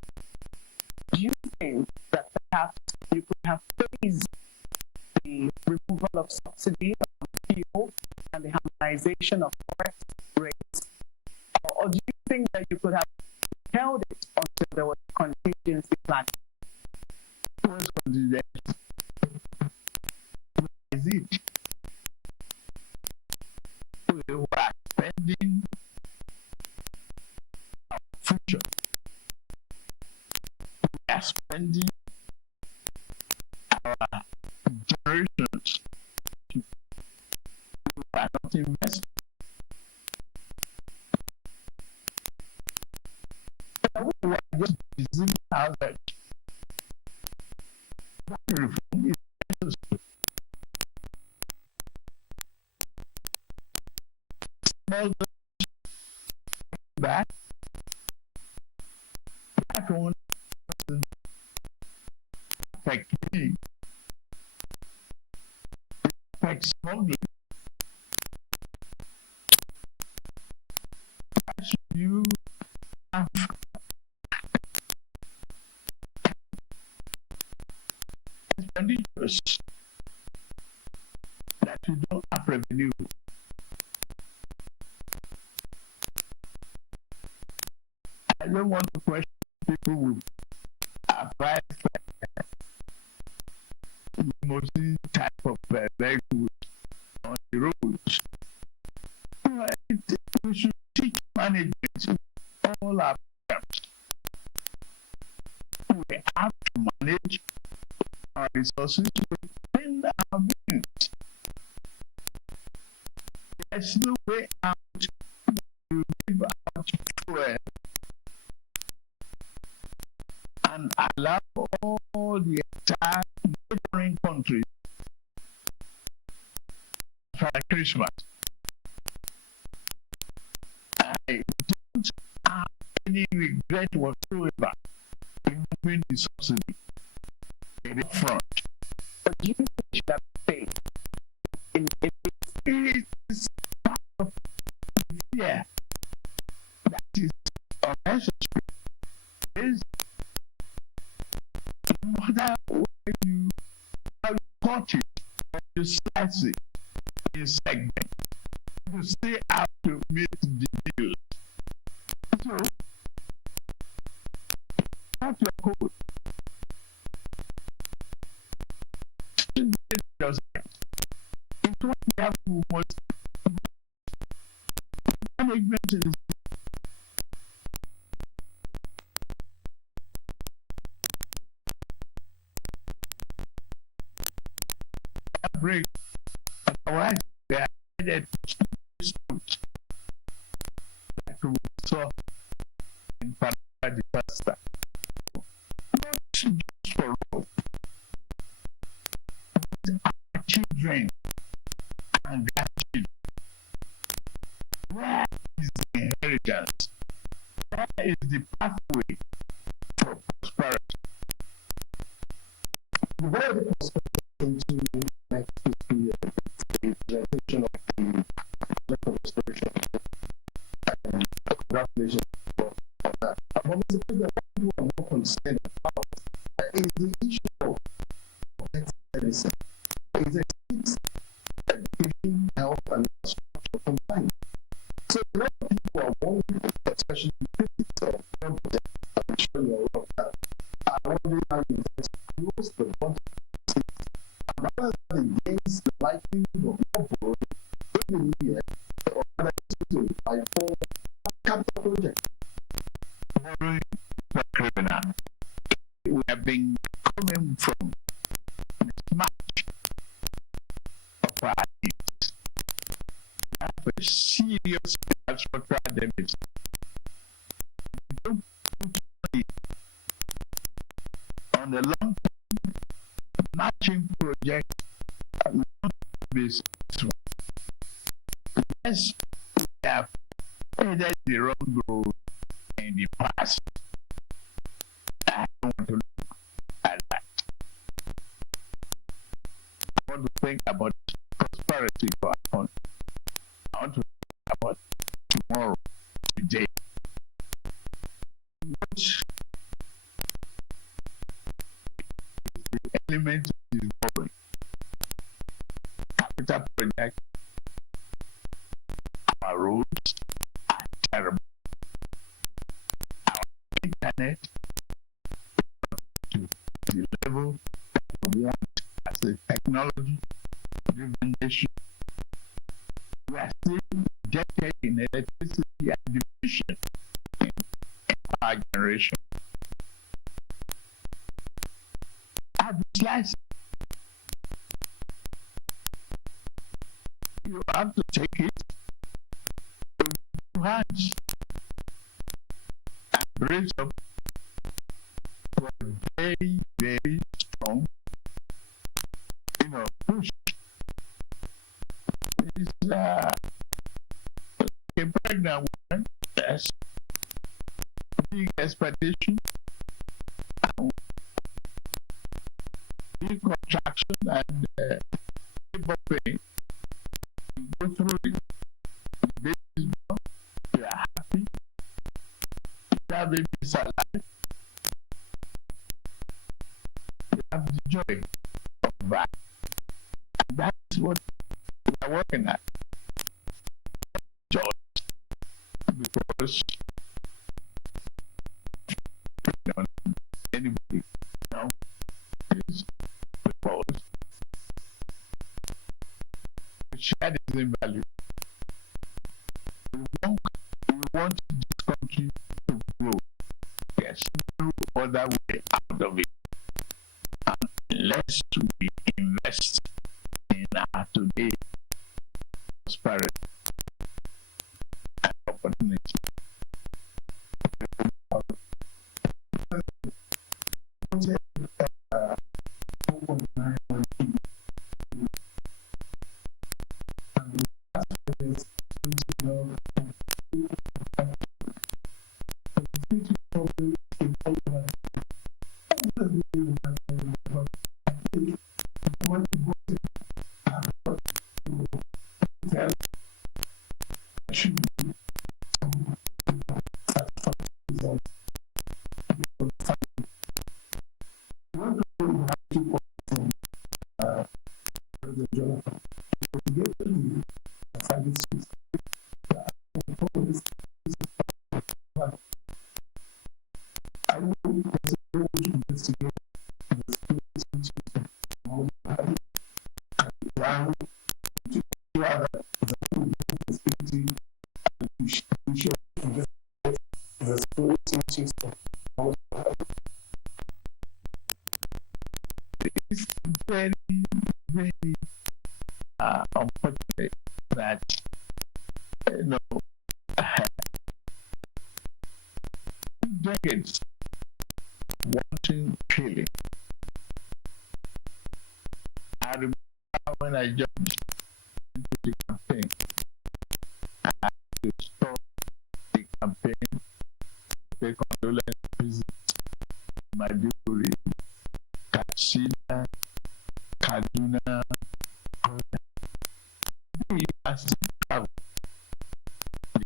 do you think that perhaps you could have phased the removal of subsidy on fuel and the harmonization of forex rates, or do you think that you could have held it until there was a contingency plan? What contingency? What is it? We were spending our future. We are spending our generations. We are not investing. We were just busy ourselves. That reform is necessary. Small back. That one doesn't affect me. It affects smuggling. Why should you have expenditures that you don't have revenue? I don't want to question people with price limousine type of vehicles on the roads. We should teach management all our programs. We have to manage our resources within our means. There's no way out to give out fuel and allow all the entire neighboring countries for Christmas. I don't have any regret whatsoever in moving the subsidy in the front. But do you think we should have faith in it? Is part of the fear that is unnecessary. Is no matter where you how you cut it, when you slice it in segments, you still have to meet the deal. So, cut your code. It's what we have to most management is break. Otherwise, they are headed like we saw in Panama disaster. Not just for all, but our children and grandchildren. Where is the inheritance? Where is the pathway for prosperity? Where are the prosperity into next fiscal year? The presentation of the restoration. Congratulations concerned about is the issue of health services. It's a six education, health, and infrastructure combined. So a lot of people are wondering, especially critics of government, I'm sure you're aware of that, are wondering how you can close the budget and rather than against the likelihood of more borrowing in the new year, or rather to by four capital projects. Borrowing for criminal. We have been coming from mismatch of our needs. We have a serious infrastructural deficit. We don't put money on the long term matching project not basis. Yes, we have headed the wrong road in the past. I don't want to look at that. I want to think about prosperity for our country. I want to think about tomorrow, today. Which is the element of this borrowing? Capital project, our roads are terrible. Our internet to the level that we want as a technology-driven nation. We are still decades in electricity and division in power generation. At the slice, you have to take it with two hands and brace up for a very, very strong, push. It's like a pregnant woman, yes, big expectation, big contraction, and labor pain. You go through it, the baby is born, you are happy, that baby is alive, you have the joy of that. And that's what we are working at. Joy. Because anybody now is because we share the same value. We want this country to grow. Yes, no other way out of it. Unless we invest in our today prosperity and opportunity. It's very, very unfortunate that decades wanting killing. I remember when I jumped into the campaign, I had to stop the campaign, pay condolence visit to Maiduguri, Katsina, Kaduna, they asked to travel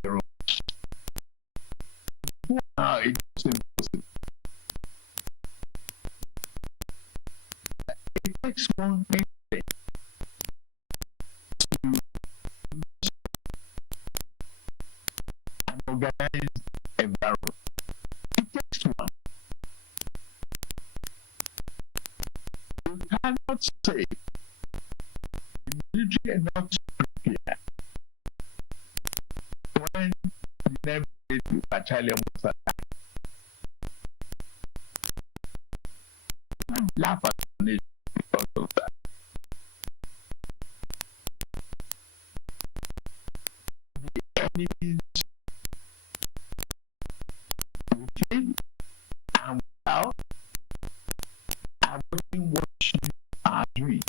the roads. Now it was impossible. takes one entity to an organized environment. It takes one. You cannot say the military are not prepared when the never battalion was attacked. Laugh at it because of that. The enemies within and without are watching what you are doing.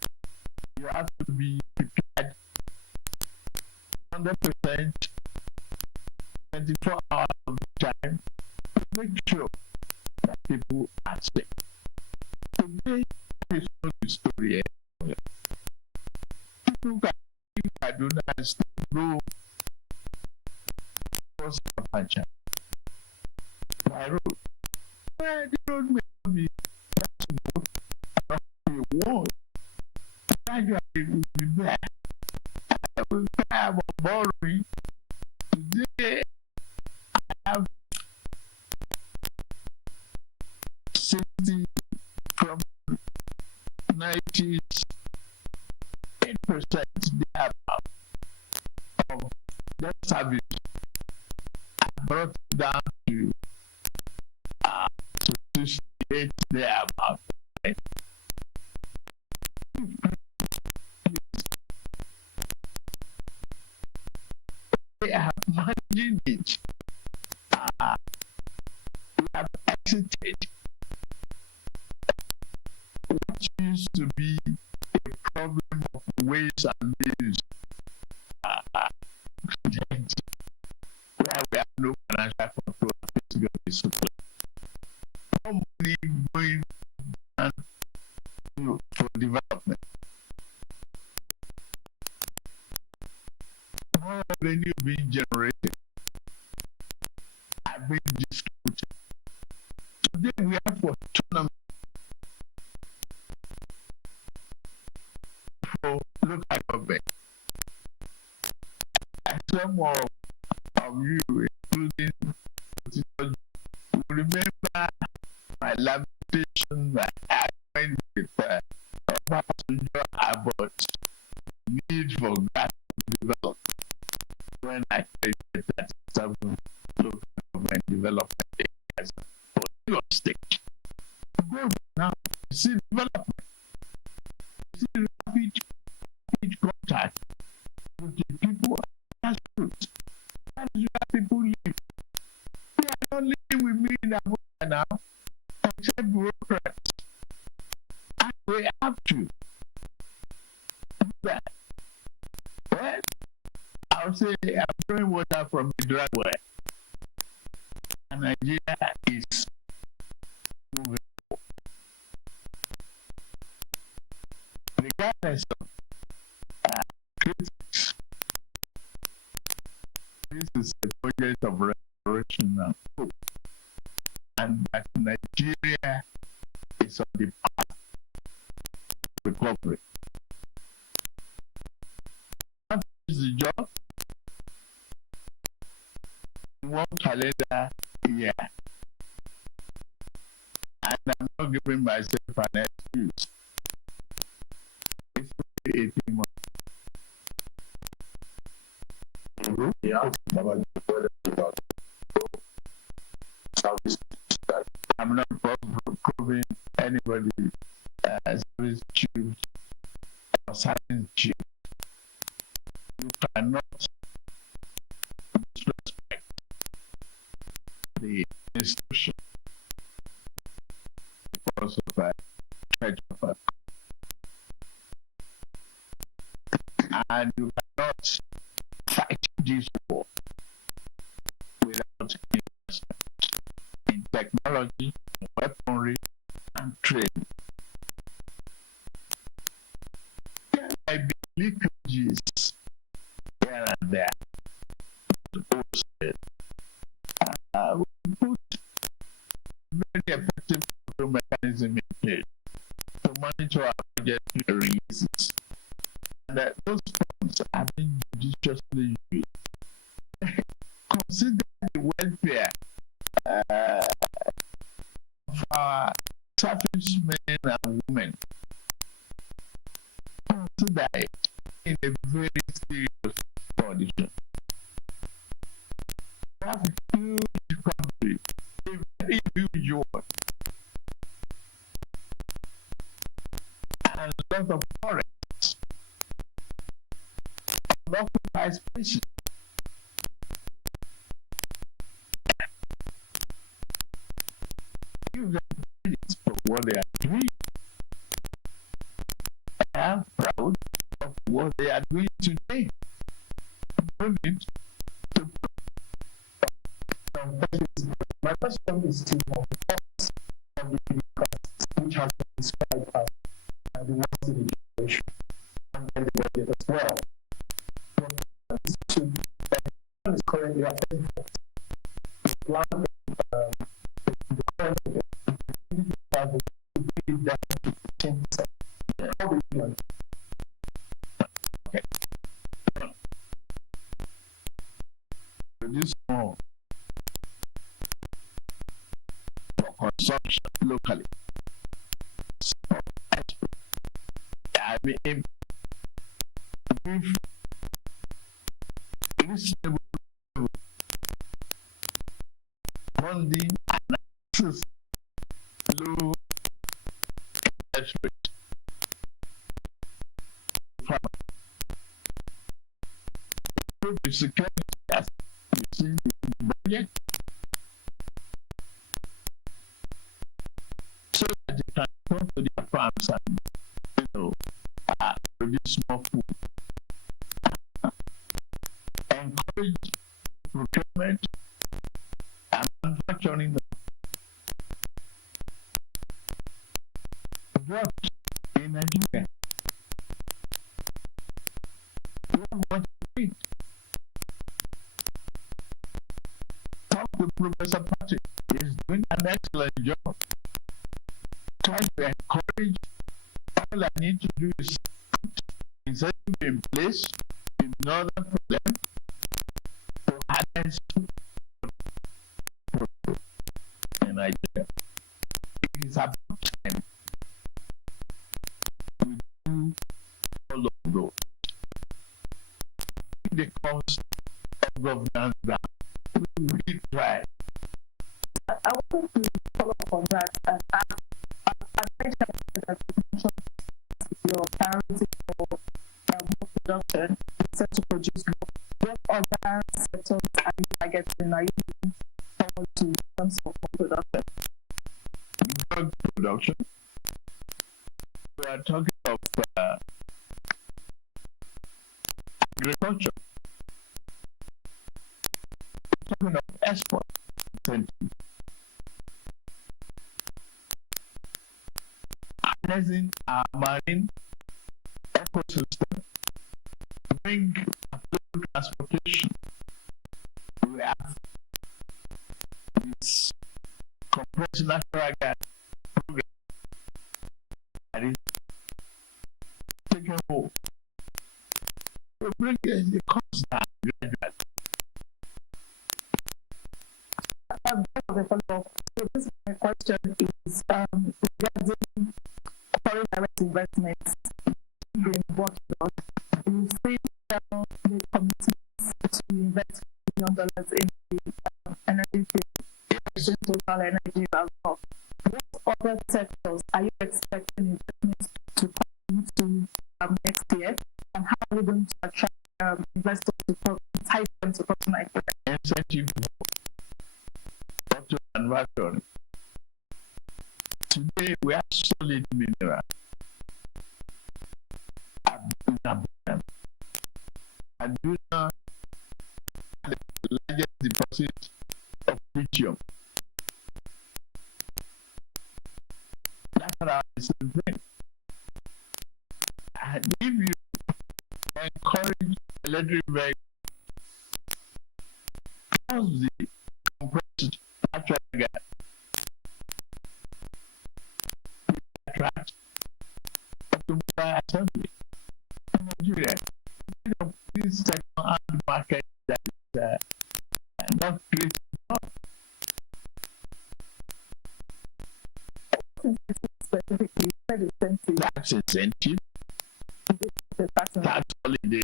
You have to be prepared 100%, 24 hours of the time to make sure that people are safe. Today is not the story anymore. People can leave Kaduna and still go across Kapacha by road. Well, the road may not be possible, but the wall gradually will be there. I will try about borrowing. Today, I have 60 from 98% thereabout of that service. I brought it down to 68 thereabout. Right? They have managed it. We have exited what used to be a problem of ways and means, where we have no financial control of physical discipline. No money going down for development. No revenue being generated and being distributed. Today we have for tournament for local government. And some of you, including will remember my lamentation, my argument with Obasanjo about need for grassroots development when I created that 7 local government development areas for your state. Now, you see development, you see rapid contact with the people at grassroots. That is where people live. They are not living with me in Abuja now, except bureaucrats. And we have to do that. Well, I'll say I'm drawing water from the dry well. And Nigeria is moving forward. Regardless of critics, this is a project of restoration and hope. And that Nigeria is on the path of recovery. That is the job. One calendar year. And I'm not giving myself an excuse. It's only 18 months. Yeah, I'm not proving anybody service chief or service chief. You cannot disrespect the institution because of a threat of a. And you cannot fight this war without investment in technology, weaponry, and training. There might be leakages here and there. We put very effective control mechanism in place to monitor our budget releases. And those funds are being judiciously used. Consider the welfare of our servicemen and women. Consider it in a very serious condition. We have a huge country, a very huge one, and a lot of forests, unoccupied spaces. Give them credit for what they are doing. I am proud of what they are doing today. No need to put my question is to what of the costs which has been described as the worst in the generation and then the budget as well. What is to is currently affecting plan the current budget to be that 10%. How do you do it? Okay. Produce more for consumption locally. So, I mean, if reasonable funding and access low interest rate farmer. Food security as you see in the budget, so that they can come to their farms and produce more food. Encourage procurement and manufacturing. What in Nigeria? We don't want to eat. Talk to Professor Patrick. He's doing an excellent job. Try to encourage. All I need to do is put incentive in place in order for them to harness in Nigeria. It is about time we do all of those. The cost of governance down. We really try. I want to follow up on that. I mentioned that your priority for more production is set to produce more. What other sectors are you targeting? Are you looking forward to in terms of more production? Drug production. We are talking of agriculture. We're talking of export incentive. Harnessing our marine ecosystem, bring affordable transportation. We have this compressed natural gas program that is taking hold. We bring the cost down gradually. So this my question is regarding foreign direct investments being brought on. We've seen the commitments to invest $1 billion in the energy field, total energy as well. What other sectors are you expecting investments to come into next year, and how are we going to attract investors to entice them to come to Nigeria? Incentive and water. Today we have solid mineral in abundance. Aduna has the largest deposit of lithium. That's what I was saying. And if you encourage electric vehicles, cause the compressed natural gas, attract National Assembly in Nigeria. This second-hand market that is not creating jobs. Specifically, said incentive. Tax incentive, The tax holiday,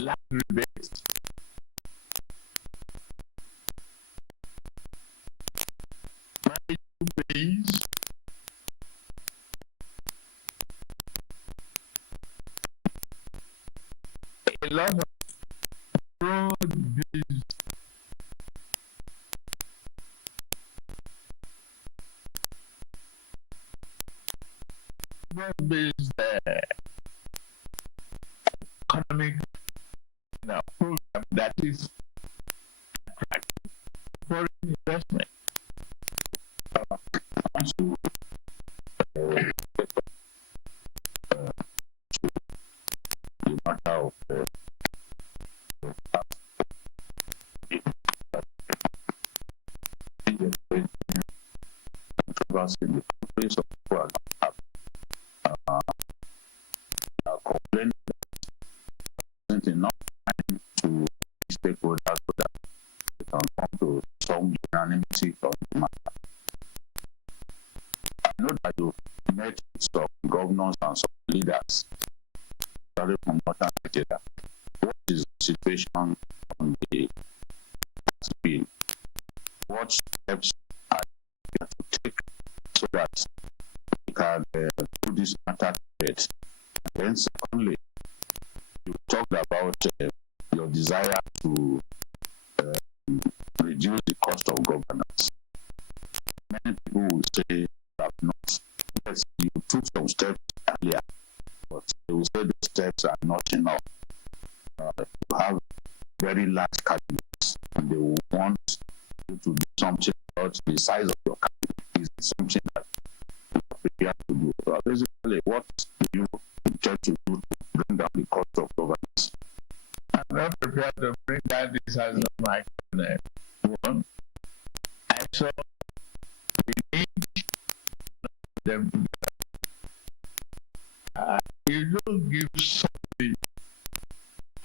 land rebates, marital pays, a lot of broad-based economic program that is attractive foreign investment. The matter of controversy in the place of people are complaining that isn't enough time to stakeholders so that they can come to some unanimity on the matter. I know that you've met some governors and some leaders, starting from Northern Nigeria. What is the situation on the tax bill? What steps are you to take so that we can do this matter straight? And then secondly, you talked about your desire to reduce the cost of governance. Many people will say that not. Yes, you took some steps earlier, but they will say the steps are not enough. You have very large cabinets, and they will want you to do something about the size of your cabinet. Is it something that you are prepared to do? Basically, what do you intend to do to bring down the cost of governance? I'm not prepared to bring down the size of my cabinet. One, I saw we need them. You don't give somebody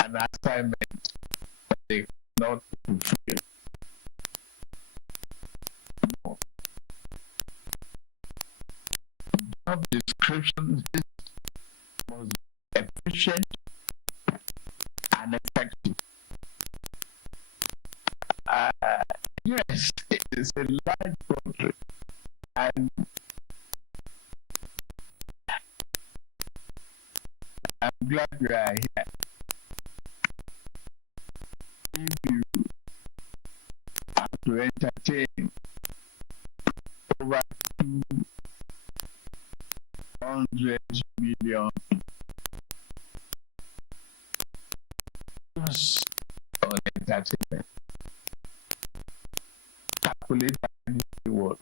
an assignment that they cannot fulfill. No. Job description must be efficient and effective. Yes, it is a large country, and I'm glad you are here. If you have to entertain over 200 million just on entertainment, calculate what